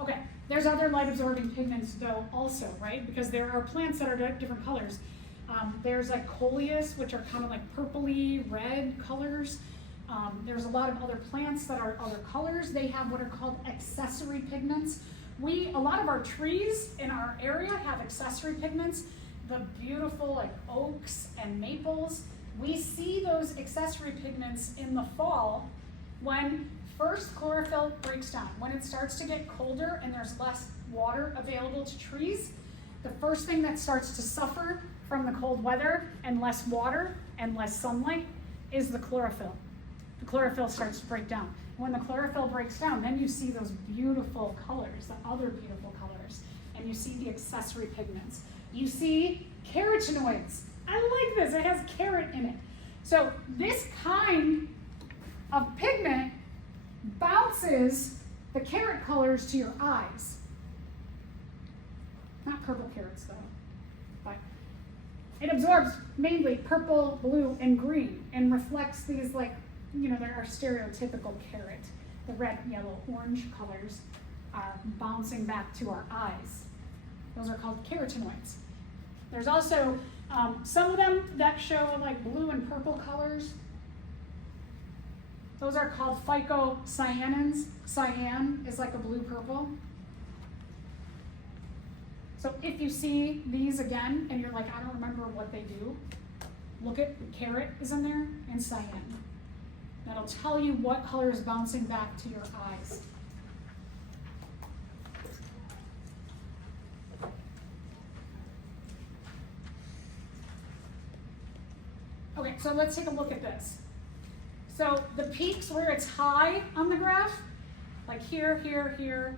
Okay, there's other light absorbing pigments though also, right? Because there are plants that are different colors. There's like coleus, which are kind of like purpley, red colors. There's a lot of other plants that are other colors. They have what are called accessory pigments. A lot of our trees in our area have accessory pigments. The beautiful like oaks and maples, we see those accessory pigments in the fall when first chlorophyll breaks down. When it starts to get colder and there's less water available to trees, the first thing that starts to suffer from the cold weather and less water and less sunlight is the chlorophyll. The chlorophyll starts to break down. When the chlorophyll breaks down, then you see those beautiful colors, the other beautiful colors, and you see the accessory pigments. You see carotenoids. I like this, it has carrot in it. So this kind of pigment bounces the carrot colors to your eyes. Not purple carrots though, but it absorbs mainly purple, blue, and green and reflects these like, there are stereotypical carrot. The red, yellow, orange colors are bouncing back to our eyes. Those are called carotenoids. There's also some of them that show like blue and purple colors. Those are called phycocyanins. Cyan is like a blue-purple. So if you see these again and you're like, I don't remember what they do, look at carrot is in there and cyan. That'll tell you what color is bouncing back to your eyes. Okay, so let's take a look at this. So the peaks where it's high on the graph, like here, here, here,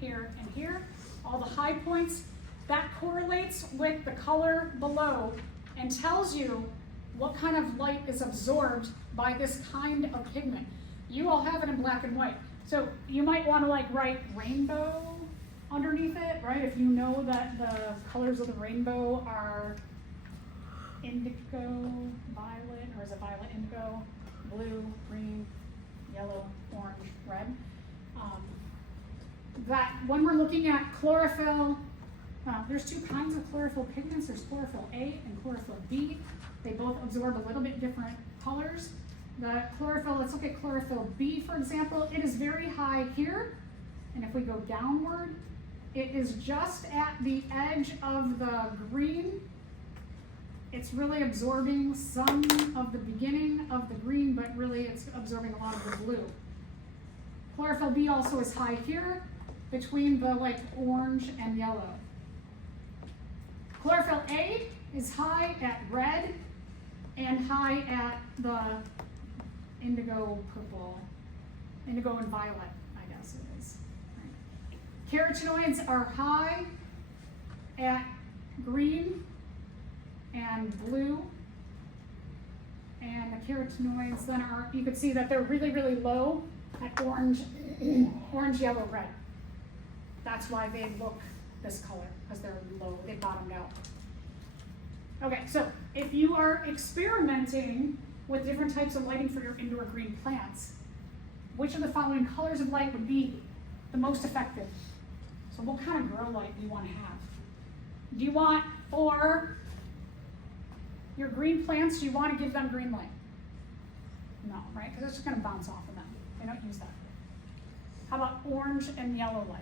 here, and here, all the high points, that correlates with the color below and tells you what kind of light is absorbed by this kind of pigment. You all have it in black and white. So you might want to like write rainbow underneath it, right? If you know that the colors of the rainbow are indigo, violet, or is it violet, indigo, blue, green, yellow, orange, red. That when we're looking at chlorophyll, there's two kinds of chlorophyll pigments. There's chlorophyll A and chlorophyll B. They both absorb a little bit different colors. The chlorophyll, let's look at chlorophyll B, for example. It is very high here, and if we go downward, it is just at the edge of the green. It's really absorbing some of the beginning of the green, but really it's absorbing a lot of the blue. Chlorophyll B also is high here, between the like orange and yellow. Chlorophyll A is high at red and high at the indigo purple, indigo and violet, I guess it is. Right. Carotenoids are high at green and blue, and the carotenoids then are, you can see that they're really, really low at orange, orange, yellow, red. That's why they look this color, because they're low, they bottomed out. Okay, so if you are experimenting with different types of lighting for your indoor green plants, which of the following colors of light would be the most effective? So what kind of grow light do you want to have? Do you want, for your green plants, do you want to give them green light? No, right? Because it's just going to bounce off of them. They don't use that. How about orange and yellow light?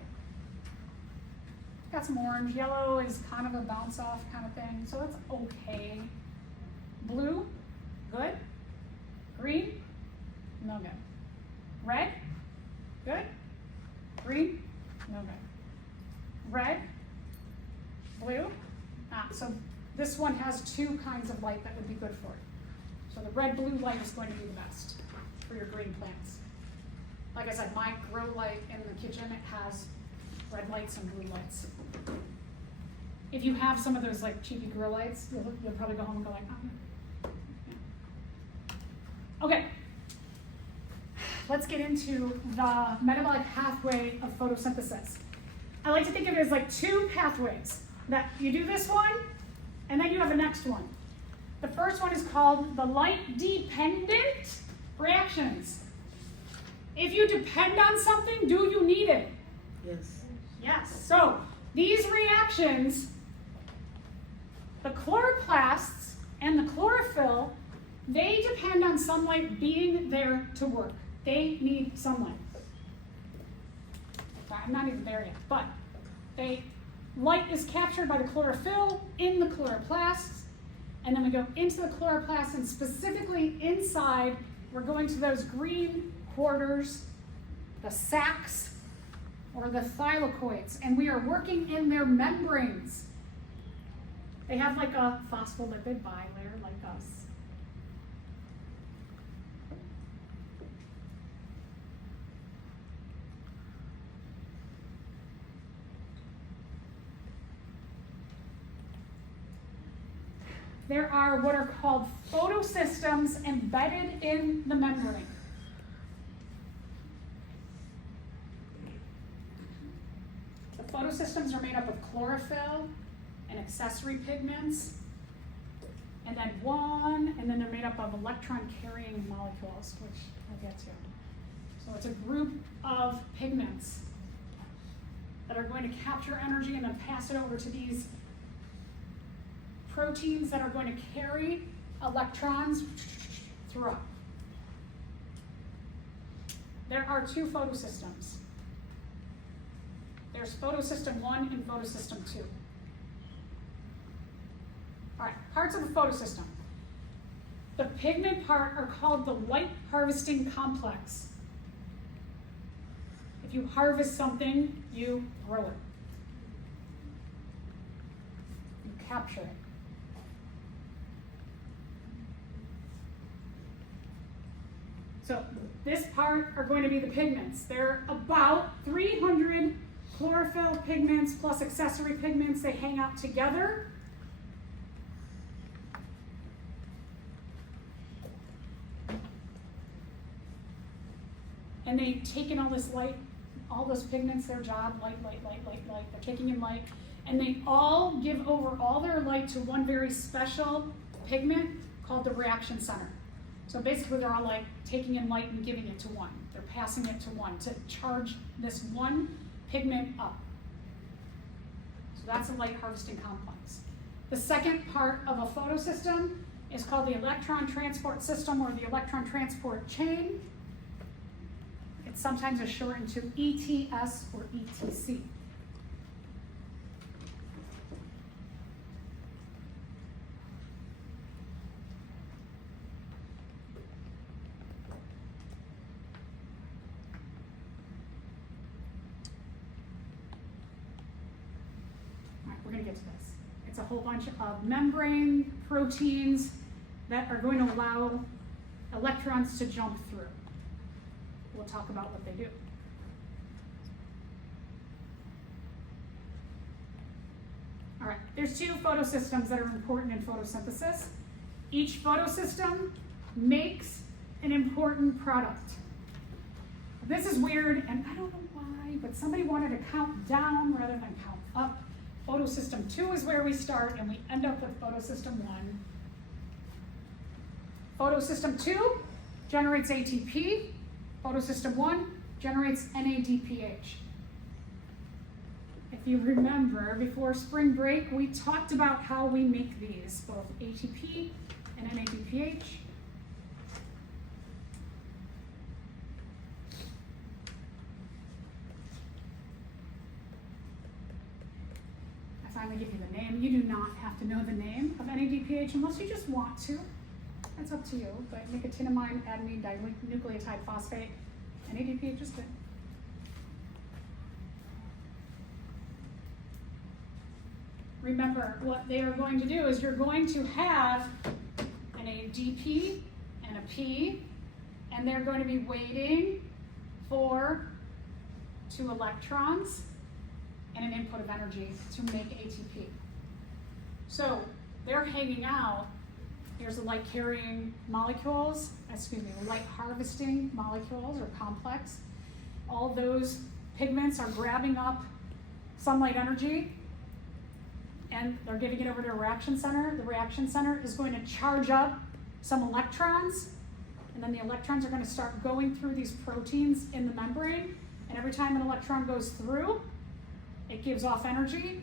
Got some orange. Yellow is kind of a bounce off kind of thing, so that's okay. Blue, good. Green, no good. Red, good. Green, no good. Red, blue. So this one has two kinds of light that would be good for it. So the red-blue light is going to be the best for your green plants. Like I said, my grow light in the kitchen, it has red lights and blue lights. If you have some of those like cheapy grow lights, you'll probably go home and go like, oh. Yeah. Okay, let's get into the metabolic pathway of photosynthesis. I like to think of it as like two pathways. That you do this one, and then you have the next one. The first one is called the light-dependent reactions. If you depend on something, do you need it? Yes. Yes. So these reactions, the chloroplasts and the chlorophyll, they depend on sunlight being there to work. They need sunlight. I'm not even there yet, but light is captured by the chlorophyll in the chloroplasts, and then we go into the chloroplasts, and specifically inside, we're going to those green quarters, the sacs, or the thylakoids, and we are working in their membranes. They have like a phospholipid bilayer like us. There are what are called photosystems embedded in the membrane. The photosystems are made up of chlorophyll and accessory pigments, and then they're made up of electron-carrying molecules, which I'll get to. So it's a group of pigments that are going to capture energy and then pass it over to these proteins that are going to carry electrons throughout. There are two photosystems. There's photosystem 1 and photosystem 2. All right, parts of the photosystem. The pigment part are called the light harvesting complex. If you harvest something, you grow it. You capture it. So this part are going to be the pigments. They're about 300 chlorophyll pigments plus accessory pigments. They hang out together. And they take in all this light, all those pigments, their job, light. They're taking in light. And they all give over all their light to one very special pigment called the reaction center. So basically they're all like taking in light and giving it to one. They're passing it to one to charge this one pigment up. So that's a light harvesting complex. The second part of a photosystem is called the electron transport system or the electron transport chain. It sometimes is shortened to ETS or ETC. We're going to get to this. It's a whole bunch of membrane proteins that are going to allow electrons to jump through. We'll talk about what they do. All right, there's two photosystems that are important in photosynthesis. Each photosystem makes an important product. This is weird, and I don't know why, but somebody wanted to count down rather than count up. Photosystem 2 is where we start, and we end up with photosystem 1. Photosystem 2 generates ATP. Photosystem 1 generates NADPH. If you remember, before spring break, we talked about how we make these, both ATP and NADPH. I finally give you the name. You do not have to know the name of NADPH unless you just want to. That's up to you, but nicotinamide adenine dinucleotide phosphate, NADPH is good. Remember, what they are going to do is you're going to have an ADP and a P, and they're going to be waiting for 2 electrons and an input of energy to make ATP. So they're hanging out. Here's the light carrying molecules, the light harvesting molecules or complex. All those pigments are grabbing up sunlight energy and they're giving it over to a reaction center. The reaction center is going to charge up some electrons, and then the electrons are going to start going through these proteins in the membrane, and every time an electron goes through, it gives off energy,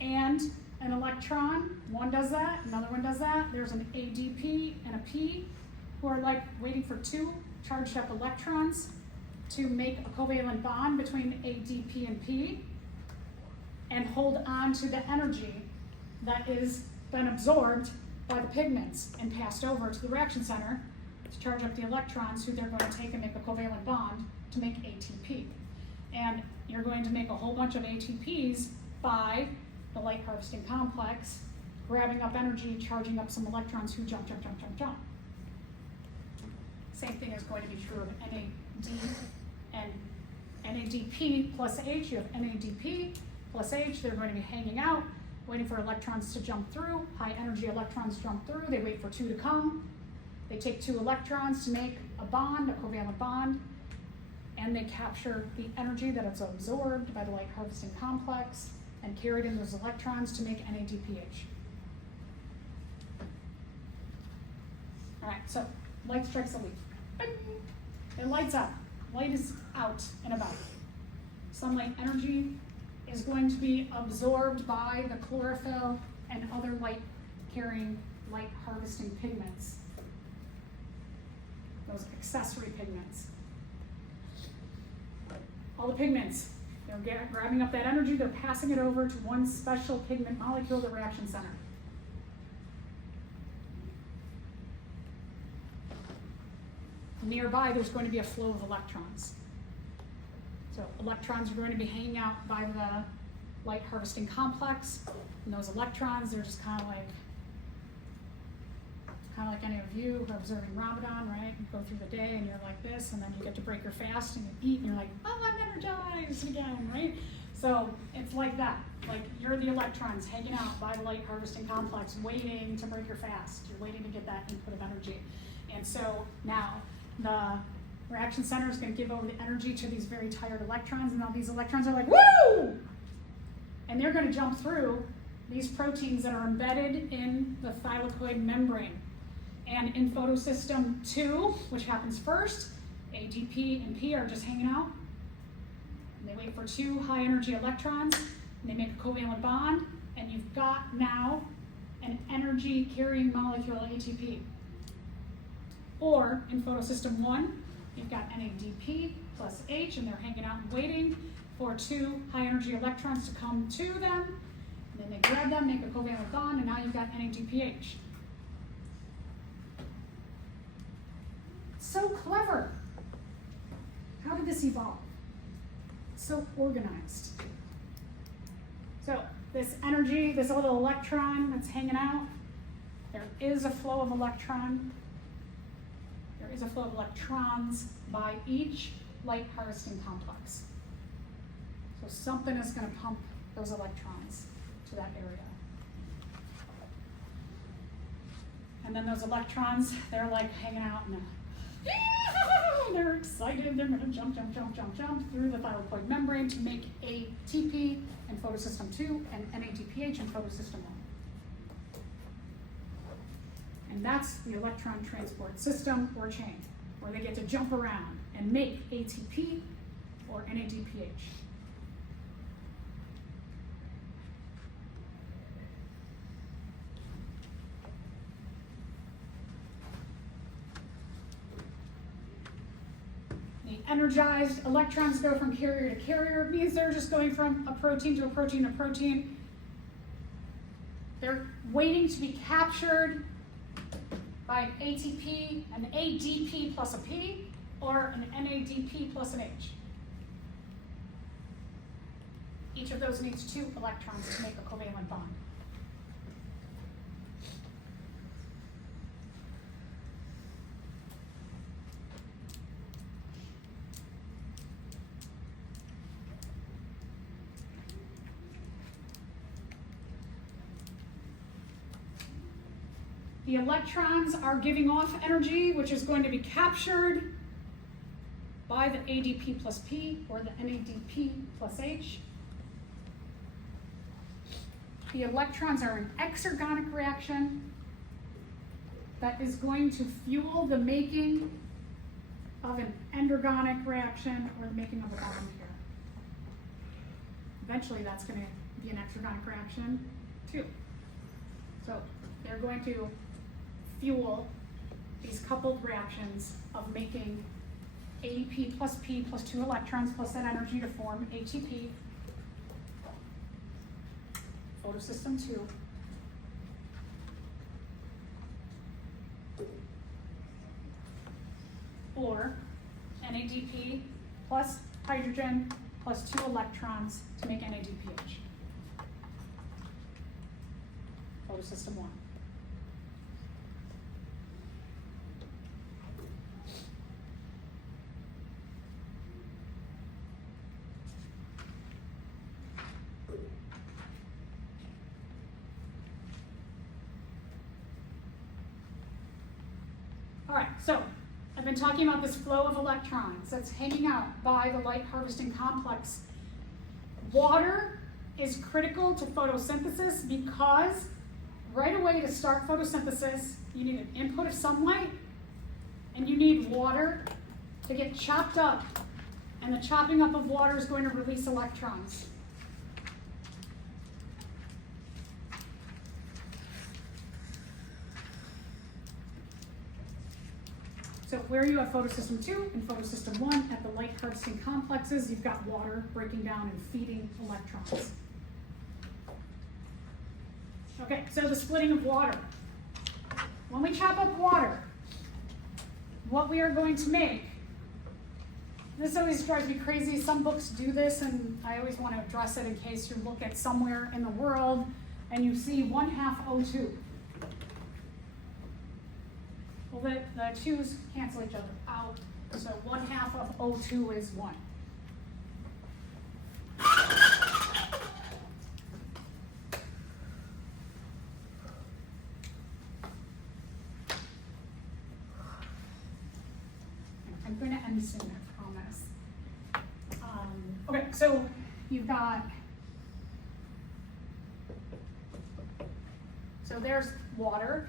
and an electron, one does that, another one does that. There's an ADP and a P who are like waiting for 2 charged up electrons to make a covalent bond between ADP and P and hold on to the energy that is been absorbed by the pigments and passed over to the reaction center to charge up the electrons who they're going to take and make a covalent bond to make ATP. And you're going to make a whole bunch of ATPs by the light harvesting complex, grabbing up energy, charging up some electrons who jump, jump, jump, jump, jump. Same thing is going to be true of NAD and NADP plus H. You have NADP plus H. They're going to be hanging out, waiting for electrons to jump through. High energy electrons jump through. They wait for two to come. They take two electrons to make a bond, a covalent bond, and they capture the energy that is absorbed by the light harvesting complex and carried in those electrons to make NADPH. All right, so light strikes a leaf. Bing! It lights up. Light is out and about. Sunlight energy is going to be absorbed by the chlorophyll and other light-carrying, light-harvesting pigments. Those accessory pigments. All the pigments, they're grabbing up that energy, they're passing it over to one special pigment molecule, the reaction center. Nearby, there's going to be a flow of electrons. So electrons are going to be hanging out by the light harvesting complex, and those electrons, they're just kind of like any of you who are observing Ramadan, right? You go through the day and you're like this, and then you get to break your fast and you eat, and you're like, oh, I'm energized again, right? So it's like that. Like you're the electrons hanging out by the light harvesting complex, waiting to break your fast. You're waiting to get that input of energy. And so now the reaction center is going to give over the energy to these very tired electrons, and now these electrons are like, woo! And they're going to jump through these proteins that are embedded in the thylakoid membrane. And in photosystem 2, which happens first, ADP and P are just hanging out. And they wait for two high energy electrons, and they make a covalent bond, and you've got now an energy carrying molecule, ATP. Or in photosystem 1, you've got NADP plus H, and they're hanging out and waiting for two high energy electrons to come to them. And then they grab them, make a covalent bond, and now you've got NADPH. So clever. How did this evolve? So organized. So this energy, this little electron that's hanging out, there is a flow of electrons by each light harvesting complex. So something is going to pump those electrons to that area. And then those electrons, they're like hanging out and they're excited. They're going to jump, jump, jump, jump, jump through the thylakoid membrane to make ATP in photosystem 2 and NADPH in photosystem 1. And that's the electron transport system or chain, where they get to jump around and make ATP or NADPH. Energized electrons go from carrier to carrier. It means they're just going from a protein to a protein to a protein. They're waiting to be captured by an ATP, an ADP plus a P, or an NADP plus an H. Each of those needs two electrons to make a covalent bond. The electrons are giving off energy, which is going to be captured by the ADP plus P or the NADP plus H. The electrons are an exergonic reaction that is going to fuel the making of an endergonic reaction or the making of a bond here. Eventually that's going to be an exergonic reaction too. So they're going to fuel these coupled reactions of making ADP plus P plus two electrons plus that energy to form ATP, photosystem 2. Or NADP plus hydrogen plus two electrons to make NADPH. photosystem 1. All right, so I've been talking about this flow of electrons that's hanging out by the light harvesting complex. Water is critical to photosynthesis because right away to start photosynthesis, you need an input of sunlight and you need water to get chopped up. And the chopping up of water is going to release electrons. So where you have photosystem 2 and photosystem 1 at the light harvesting complexes, you've got water breaking down and feeding electrons. Okay, so the splitting of water. When we chop up water, what we are going to make, this always drives me crazy. Some books do this, and I always want to address it in case you look at somewhere in the world and you see 1/2 O2. Well, the 2's cancel each other out, so 1/2 of O2 is 1. I'm going to end soon, I promise. Okay, so you've got, so there's water.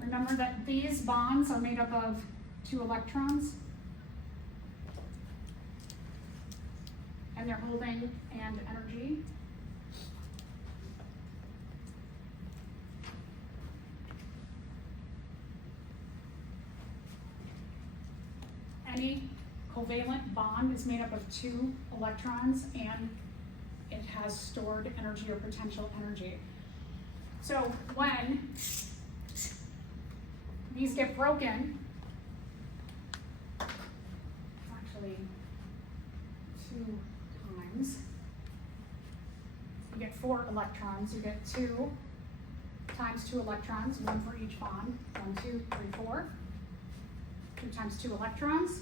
Remember that these bonds are made up of 2 electrons, and they're holding and energy. Any covalent bond is made up of 2 electrons, and it has stored energy or potential energy. So when these get broken, actually 2 times, you get 4 electrons. You get 2 times 2 electrons, 1 for each bond, 1, 2, 3, 4. 2 times 2 electrons.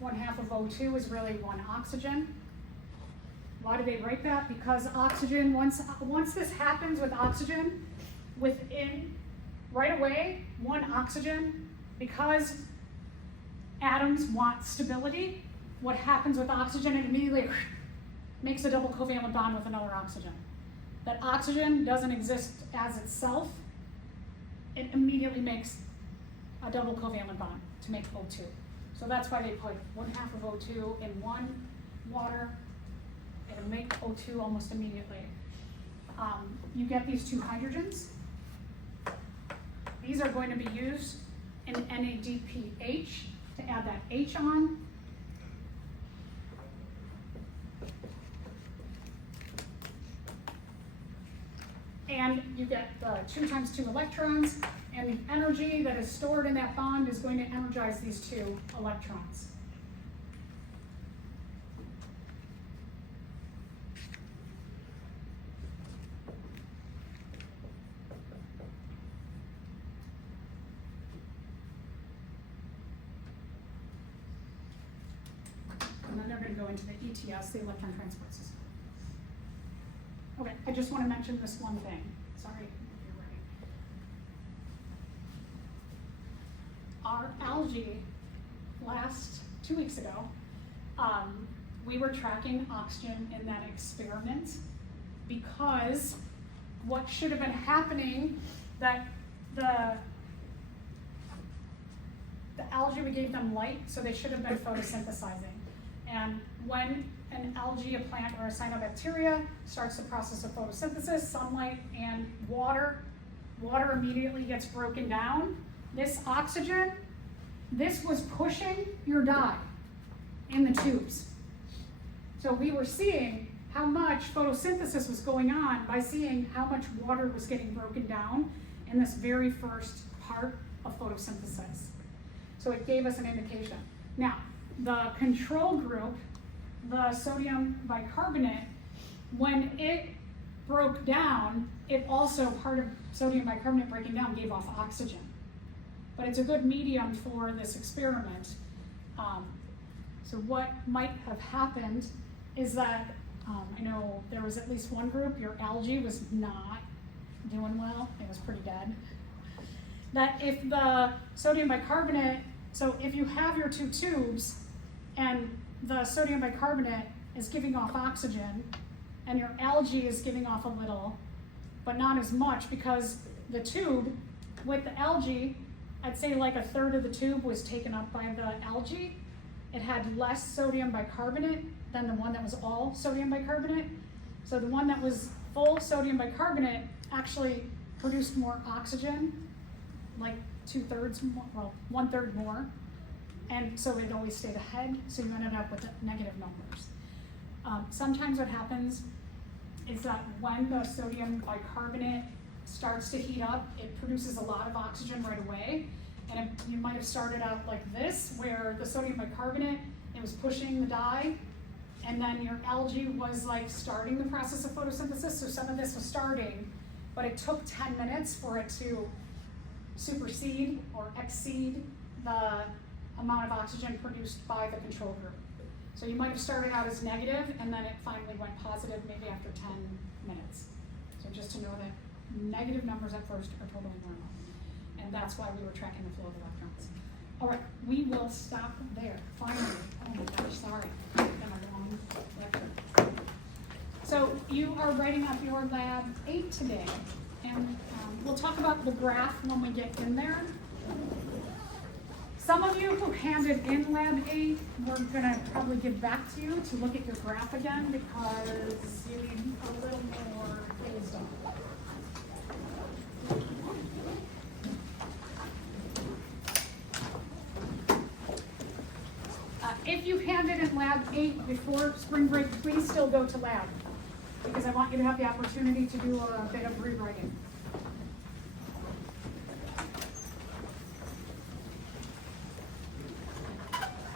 One half of O2 is really 1 oxygen. Why do they break that? Because oxygen, once this happens with oxygen, within, right away, 1 oxygen, because atoms want stability, what happens with oxygen, it immediately makes a double covalent bond with another oxygen. That oxygen doesn't exist as itself, it immediately makes a double covalent bond to make O2. So that's why they put 1/2 of O2 in 1 water. It'll make O2 almost immediately. You get these 2 hydrogens. These are going to be used in NADPH to add that H on. And you get the 2 times 2 electrons, and the energy that is stored in that bond is going to energize these 2 electrons. And then they're going to go into the ETS, the electron transport system. Okay, I just want to mention this one thing. Sorry if you're ready. Our algae, last 2 weeks ago, we were tracking oxygen in that experiment because what should have been happening, that the algae, we gave them light, so they should have been photosynthesizing. And when an algae, a plant, or a cyanobacteria starts the process of photosynthesis, sunlight and water immediately gets broken down. This oxygen, this was pushing your dye in the tubes. So we were seeing how much photosynthesis was going on by seeing how much water was getting broken down in this very first part of photosynthesis. So it gave us an indication. Now, the control group the sodium bicarbonate, when it broke down, it also, part of sodium bicarbonate breaking down, gave off oxygen. But it's a good medium for this experiment. So what might have happened is that, I know there was at least one group, your algae was not doing well, it was pretty dead. That if the sodium bicarbonate, so if you have your two tubes and the sodium bicarbonate is giving off oxygen and your algae is giving off a little, but not as much, because the tube with the algae, I'd say like a third of the tube was taken up by the algae. It had less sodium bicarbonate than the one that was all sodium bicarbonate. So the one that was full sodium bicarbonate actually produced more oxygen, like 2/3 more, well, 1/3 more. And so it always stayed ahead, so you ended up with negative numbers. Sometimes what happens is that when the sodium bicarbonate starts to heat up, it produces a lot of oxygen right away. And you might have started out like this, where the sodium bicarbonate, it was pushing the dye, and then your algae was like starting the process of photosynthesis, so some of this was starting, but it took 10 minutes for it to supersede or exceed the amount of oxygen produced by the control group. So you might have started out as negative, and then it finally went positive maybe after 10 minutes. So just to know that negative numbers at first are totally normal. And that's why we were tracking the flow of electrons. All right, we will stop there, finally. Oh my gosh, sorry. It's been a long lecture. So you are writing up your lab 8 today, and we'll talk about the graph when we get in there. Some of you who handed in lab 8, we're gonna probably give back to you to look at your graph again, because you need a little more phased on. If you handed in lab 8 before spring break, please still go to lab, because I want you to have the opportunity to do a bit of rewriting.